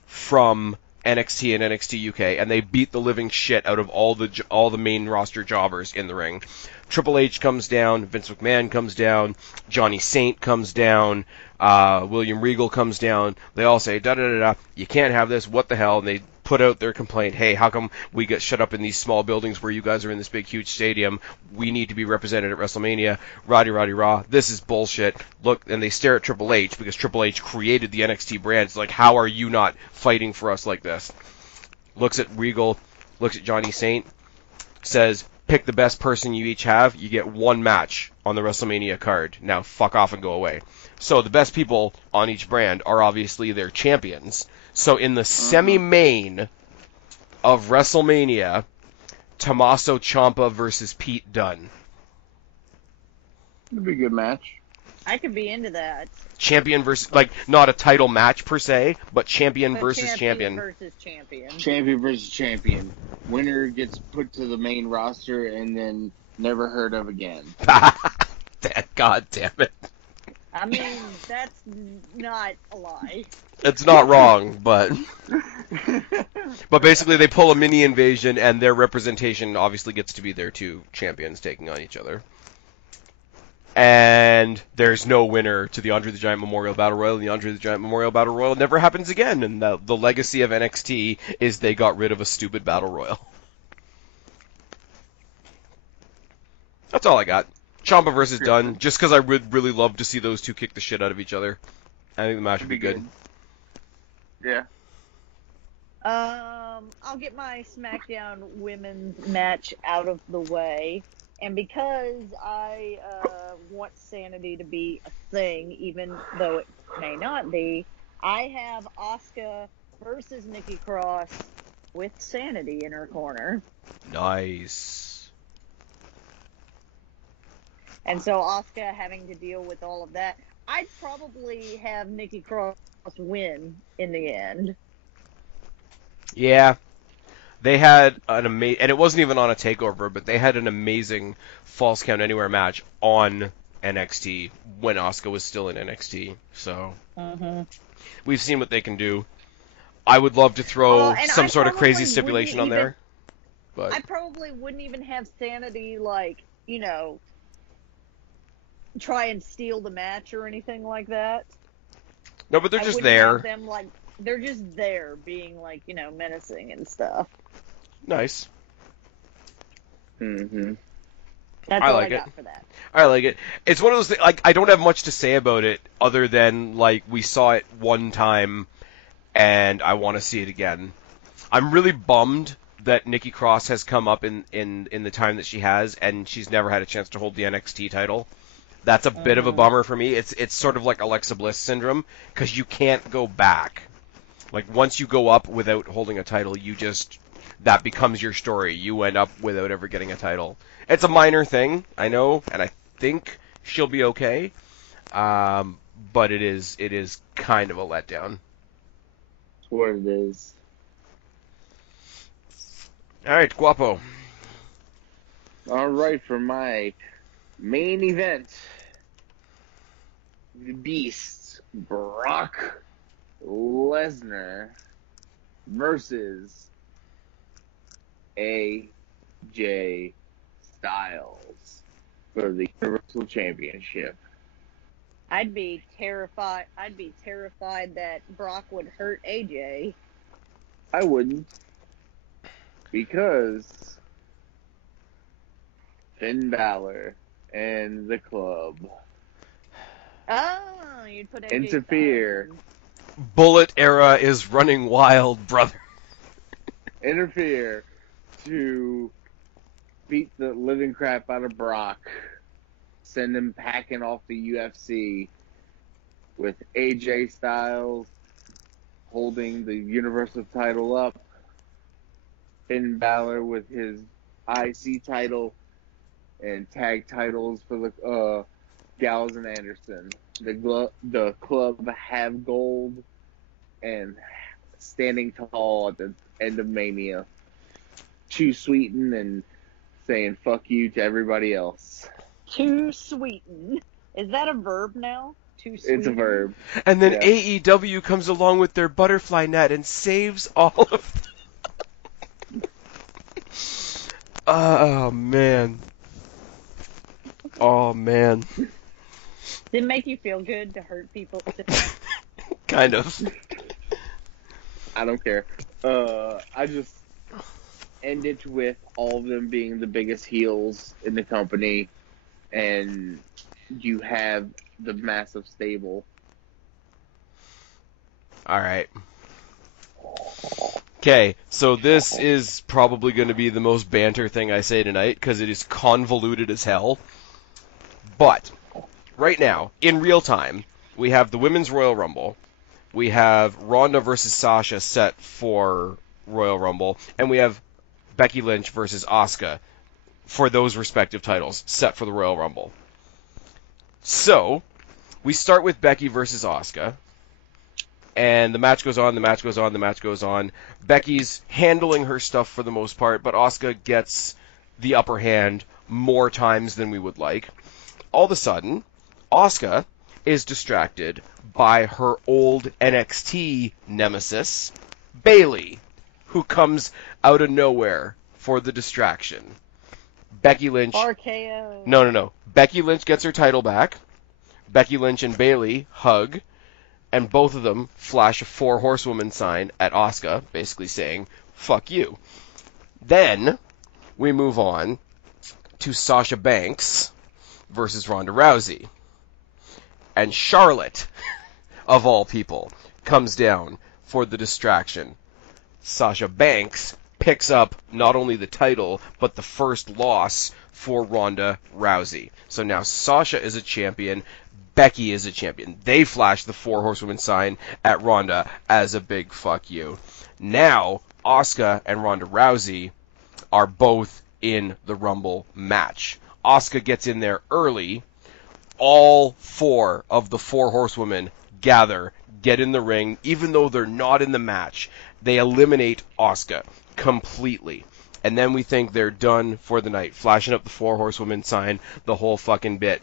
from NXT and NXT UK, and they beat the living shit out of all the main roster jobbers in the ring. Triple H comes down, Vince McMahon comes down, Johnny Saint comes down, William Regal comes down. They all say, da-da-da-da, you can't have this, what the hell? And they put out their complaint, hey, how come we get shut up in these small buildings where you guys are in this big, huge stadium? We need to be represented at WrestleMania. Roddy Raw, this is bullshit. Look, and they stare at Triple H because Triple H created the NXT brand. It's like, how are you not fighting for us like this? Looks at Regal, looks at Johnny Saint, says, pick the best person you each have. You get 1 match on the WrestleMania card. Now fuck off and go away. So the best people on each brand are obviously their champions. So in the semi-main of WrestleMania, Tommaso Ciampa versus Pete Dunne. It'd be a good match. I could be into that. Champion versus, not a title match per se, but champion versus champion. Champion versus champion. Winner gets put to the main roster and then never heard of again. God damn it. I mean, that's not a lie. It's not wrong, but basically they pull a mini invasion and their representation obviously gets to be their 2 champions taking on each other. And there's no winner to the Andre the Giant Memorial Battle Royal. The Andre the Giant Memorial Battle Royal never happens again. And the legacy of NXT is they got rid of a stupid Battle Royal. That's all I got. Ciampa versus Dunne, just because I would really love to see those 2 kick the shit out of each other. I think the match would be good. Yeah. I'll get my SmackDown women's match out of the way. And because I want sanity to be a thing, even though it may not be, I have Asuka versus Nikki Cross with Sanity in her corner. Nice. And so Asuka having to deal with all of that. I'd probably have Nikki Cross win in the end. Yeah. They had an amazing, and it wasn't even on a takeover, but they had an amazing Falls Count Anywhere match on NXT when Asuka was still in NXT. So we've seen what they can do. I would love to throw some sort of crazy stipulation on there. But I probably wouldn't even have Sanity, like, you know, try and steal the match or anything like that. No, but they're just wouldn't there. have them, like, they're just there being, like, you know, menacing and stuff. Nice. Mm-hmm. That's all I got for that. I like it. It's one of those things, like, I don't have much to say about it other than, like, we saw it one time and I want to see it again. I'm really bummed that Nikki Cross has come up in the time that she has, and she's never had a chance to hold the NXT title. That's a bit of a bummer for me. It's sort of like Alexa Bliss syndrome, because you can't go back. Like, once you go up without holding a title, that becomes your story. You end up without ever getting a title. It's a minor thing, I know, and I think she'll be okay. But it is kind of a letdown. That's what it is. All right, Guapo. All right, for my main event, the Beast, Brock Lesnar versus AJ Styles for the Universal Championship. I'd be terrified that Brock would hurt AJ. I wouldn't. Because Finn Balor and the club you'd put AJ interfere. Bullet era is running wild, brother. Interfere to beat the living crap out of Brock. Send him packing off the UFC with AJ Styles holding the Universal title up. Finn Balor with his IC title and tag titles for the Gallows and Anderson. The club have gold and standing tall at the end of Mania. Too sweeten and saying fuck you to everybody else. Too sweeten. Is that a verb now? Too sweeten? It's a verb. And then AEW comes along with their butterfly net and saves all of them. Oh, man. Oh, man. Did it make you feel good to hurt people? Kind of. I don't care. I just end it with all of them being the biggest heels in the company, and you have the massive stable. All right. Okay, so this is probably going to be the most banter thing I say tonight, because it is convoluted as hell. But, right now, in real time, we have the Women's Royal Rumble, we have Ronda versus Sasha set for Royal Rumble, and we have Becky Lynch versus Asuka for those respective titles set for the Royal Rumble. So, we start with Becky versus Asuka. And the match goes on, the match goes on, the match goes on. Becky's handling her stuff for the most part, but Asuka gets the upper hand more times than we would like. All of a sudden, Asuka is distracted by her old NXT nemesis, Bayley, who comes out of nowhere for the distraction. Becky Lynch... RKO. No. Becky Lynch gets her title back. Becky Lynch and Bayley hug. And both of them flash a 4 Horsewoman sign at Asuka, basically saying, fuck you. Then, we move on to Sasha Banks versus Ronda Rousey. And Charlotte, of all people, comes down for the distraction. Sasha Banks picks up not only the title, but the first loss for Ronda Rousey. So now Sasha is a champion. Becky is a champion. They flash the 4 Horsewomen sign at Ronda as a big fuck you. Now, Asuka and Ronda Rousey are both in the Rumble match. Asuka gets in there early. All 4 of the 4 horsewomen gather, get in the ring, even though they're not in the match. They eliminate Asuka completely. And then we think they're done for the night. Flashing up the 4 horsewomen sign, the whole fucking bit.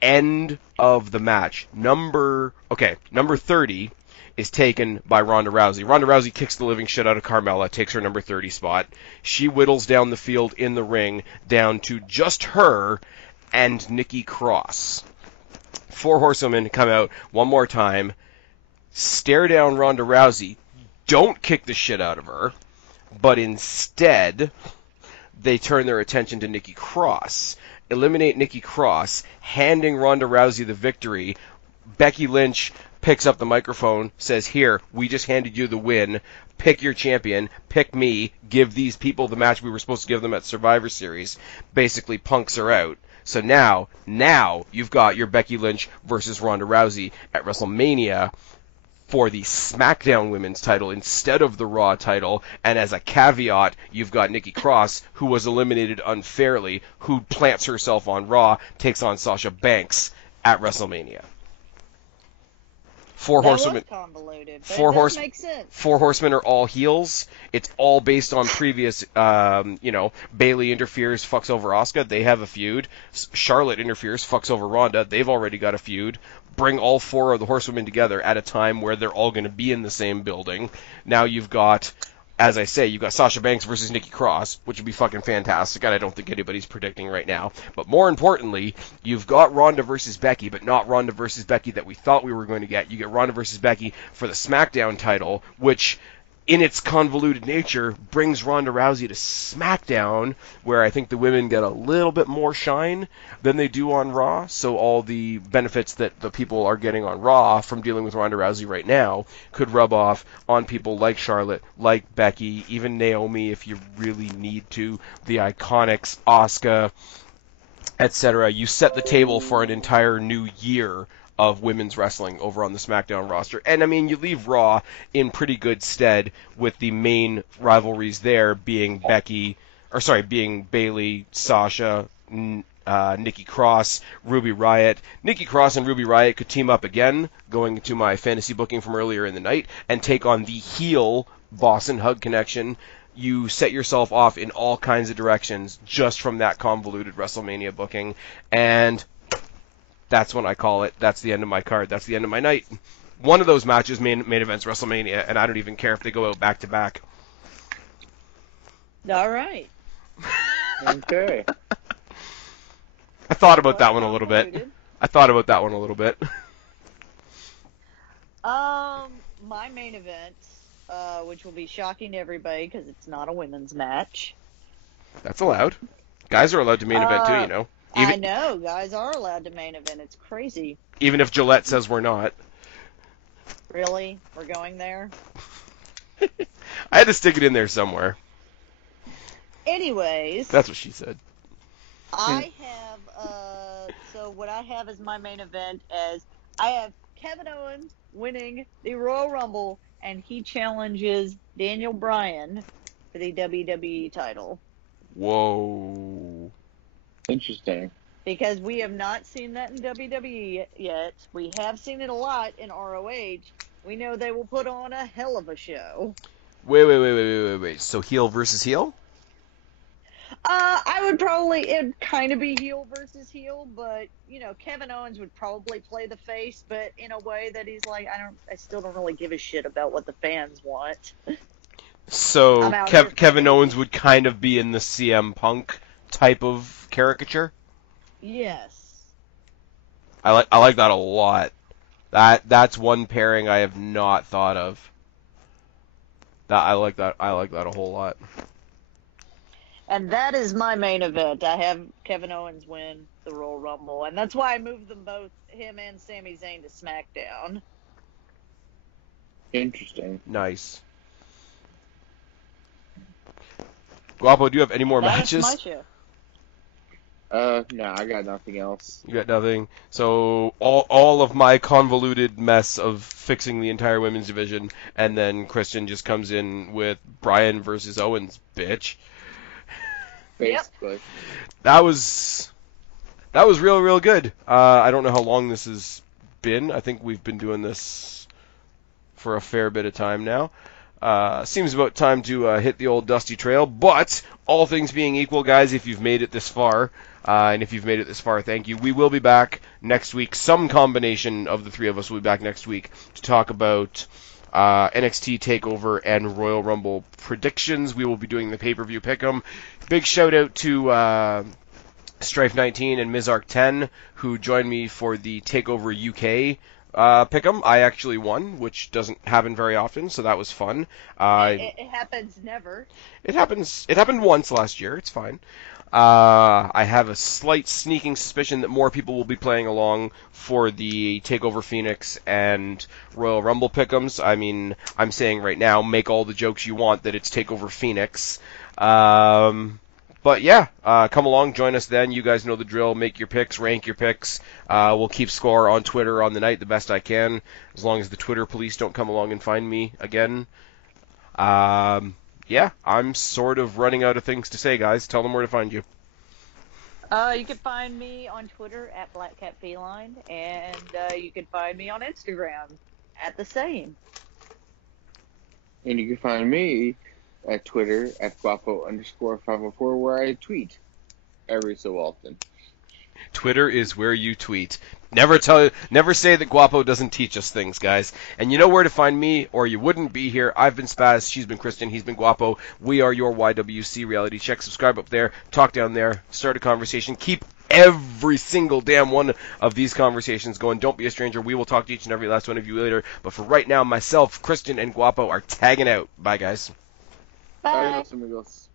End of the match. Number 30 is taken by Ronda Rousey. Ronda Rousey kicks the living shit out of Carmella, takes her number 30 spot. She whittles down the field in the ring, down to just her and Nikki Cross. 4 horsewomen come out one more time, stare down Ronda Rousey, don't kick the shit out of her, but instead they turn their attention to Nikki Cross, eliminate Nikki Cross, handing Ronda Rousey the victory. Becky Lynch picks up the microphone, says, "Here, we just handed you the win. Pick your champion. Pick me. Give these people the match we were supposed to give them at Survivor Series." Basically punks her out. So now you've got your Becky Lynch versus Ronda Rousey at WrestleMania for the SmackDown Women's title instead of the Raw title. And as a caveat, you've got Nikki Cross, who was eliminated unfairly, who plants herself on Raw, takes on Sasha Banks at WrestleMania. 4 horsewomen. Convoluted, but 4 it does make sense. 4 horsemen are all heels. It's all based on previous, Bayley interferes, fucks over Asuka. They have a feud. Charlotte interferes, fucks over Ronda. They've already got a feud. Bring all 4 of the horsewomen together at a time where they're all going to be in the same building. Now you've got, as I say, you've got Sasha Banks versus Nikki Cross, which would be fucking fantastic, and I don't think anybody's predicting right now. But more importantly, you've got Ronda versus Becky, but not Ronda versus Becky that we thought we were going to get. You get Ronda versus Becky for the SmackDown title, which, in its convoluted nature, brings Ronda Rousey to SmackDown, where I think the women get a little bit more shine than they do on Raw. So all the benefits that the people are getting on Raw from dealing with Ronda Rousey right now could rub off on people like Charlotte, like Becky, even Naomi if you really need to, the Iconics, Asuka, etc. You set the table for an entire new year of women's wrestling over on the SmackDown roster. And I mean, you leave Raw in pretty good stead with the main rivalries there being being Bayley, Sasha, Nikki Cross, Ruby Riott. Nikki Cross and Ruby Riott could team up again, going to my fantasy booking from earlier in the night, and take on the heel Boss and Hug connection. You set yourself off in all kinds of directions just from that convoluted WrestleMania booking, and that's when I call it. That's the end of my card. That's the end of my night. One of those matches main events WrestleMania, and I don't even care if they go out back to back. All right. Okay. I thought about that one a little bit. My main event, which will be shocking to everybody because it's not a women's match. That's allowed. Guys are allowed to main event too, you know. I know, guys are allowed to main event. It's crazy. Even if Gillette says we're not. Really? We're going there? I had to stick it in there somewhere. Anyways. That's what she said. I have, so what I have as my main event is I have Kevin Owens winning the Royal Rumble, and he challenges Daniel Bryan for the WWE title. Whoa. Interesting. Because we have not seen that in WWE yet. We have seen it a lot in ROH. We know they will put on a hell of a show. Wait. So heel versus heel? It'd kind of be heel versus heel, but, Kevin Owens would probably play the face, but in a way that he's like, I still don't really give a shit about what the fans want. So Kevin Owens would kind of be in the CM Punk type of caricature? Yes. I like that a lot. That's one pairing I have not thought of. I like that a whole lot. And that is my main event. I have Kevin Owens win the Royal Rumble, and that's why I moved them both, him and Sami Zayn, to SmackDown. Interesting. Nice. Guapo, do you have any more matches? That's my show. No, I got nothing else. You got nothing. So all of my convoluted mess of fixing the entire women's division, and then Kristen just comes in with Bryan versus Owens, bitch. Basically. That was real good. I don't know how long this has been. I think we've been doing this for a fair bit of time now. Seems about time to hit the old dusty trail, but all things being equal, guys, if you've made it this far, and if you've made it this far, thank you. We will be back next week. Some combination of the three of us will be back next week to talk about NXT TakeOver and Royal Rumble predictions. We will be doing the pay-per-view pick 'em. Big shout out to strifenineteen and Mizark10 who joined me for the TakeOver UK pick 'em. I actually won, which doesn't happen very often, so that was fun. It happens never. It happened once last year. It's fine. I have a slight sneaking suspicion that more people will be playing along for the TakeOver Phoenix and Royal Rumble pick'ems. I mean, I'm saying right now, make all the jokes you want that it's TakeOver Phoenix. But yeah, come along, join us then. You guys know the drill. Make your picks, rank your picks. We'll keep score on Twitter on the night the best I can, as long as the Twitter police don't come along and find me again. Yeah, I'm sort of running out of things to say, guys. Tell them where to find you. You can find me on Twitter at BlackCatFeline, and you can find me on Instagram at the same. And you can find me at Twitter at Guapo_504, where I tweet every so often. Twitter is where you tweet. Never say that Guapo doesn't teach us things, guys. And you know where to find me, or you wouldn't be here. I've been Spaz, she's been Kristen, he's been Guapo. We are your YWC reality check. Subscribe up there, talk down there, start a conversation. Keep every single damn one of these conversations going. Don't be a stranger. We will talk to each and every last one of you later. But for right now, myself, Kristen, and Guapo are tagging out. Bye, guys. Bye. Adios, amigos.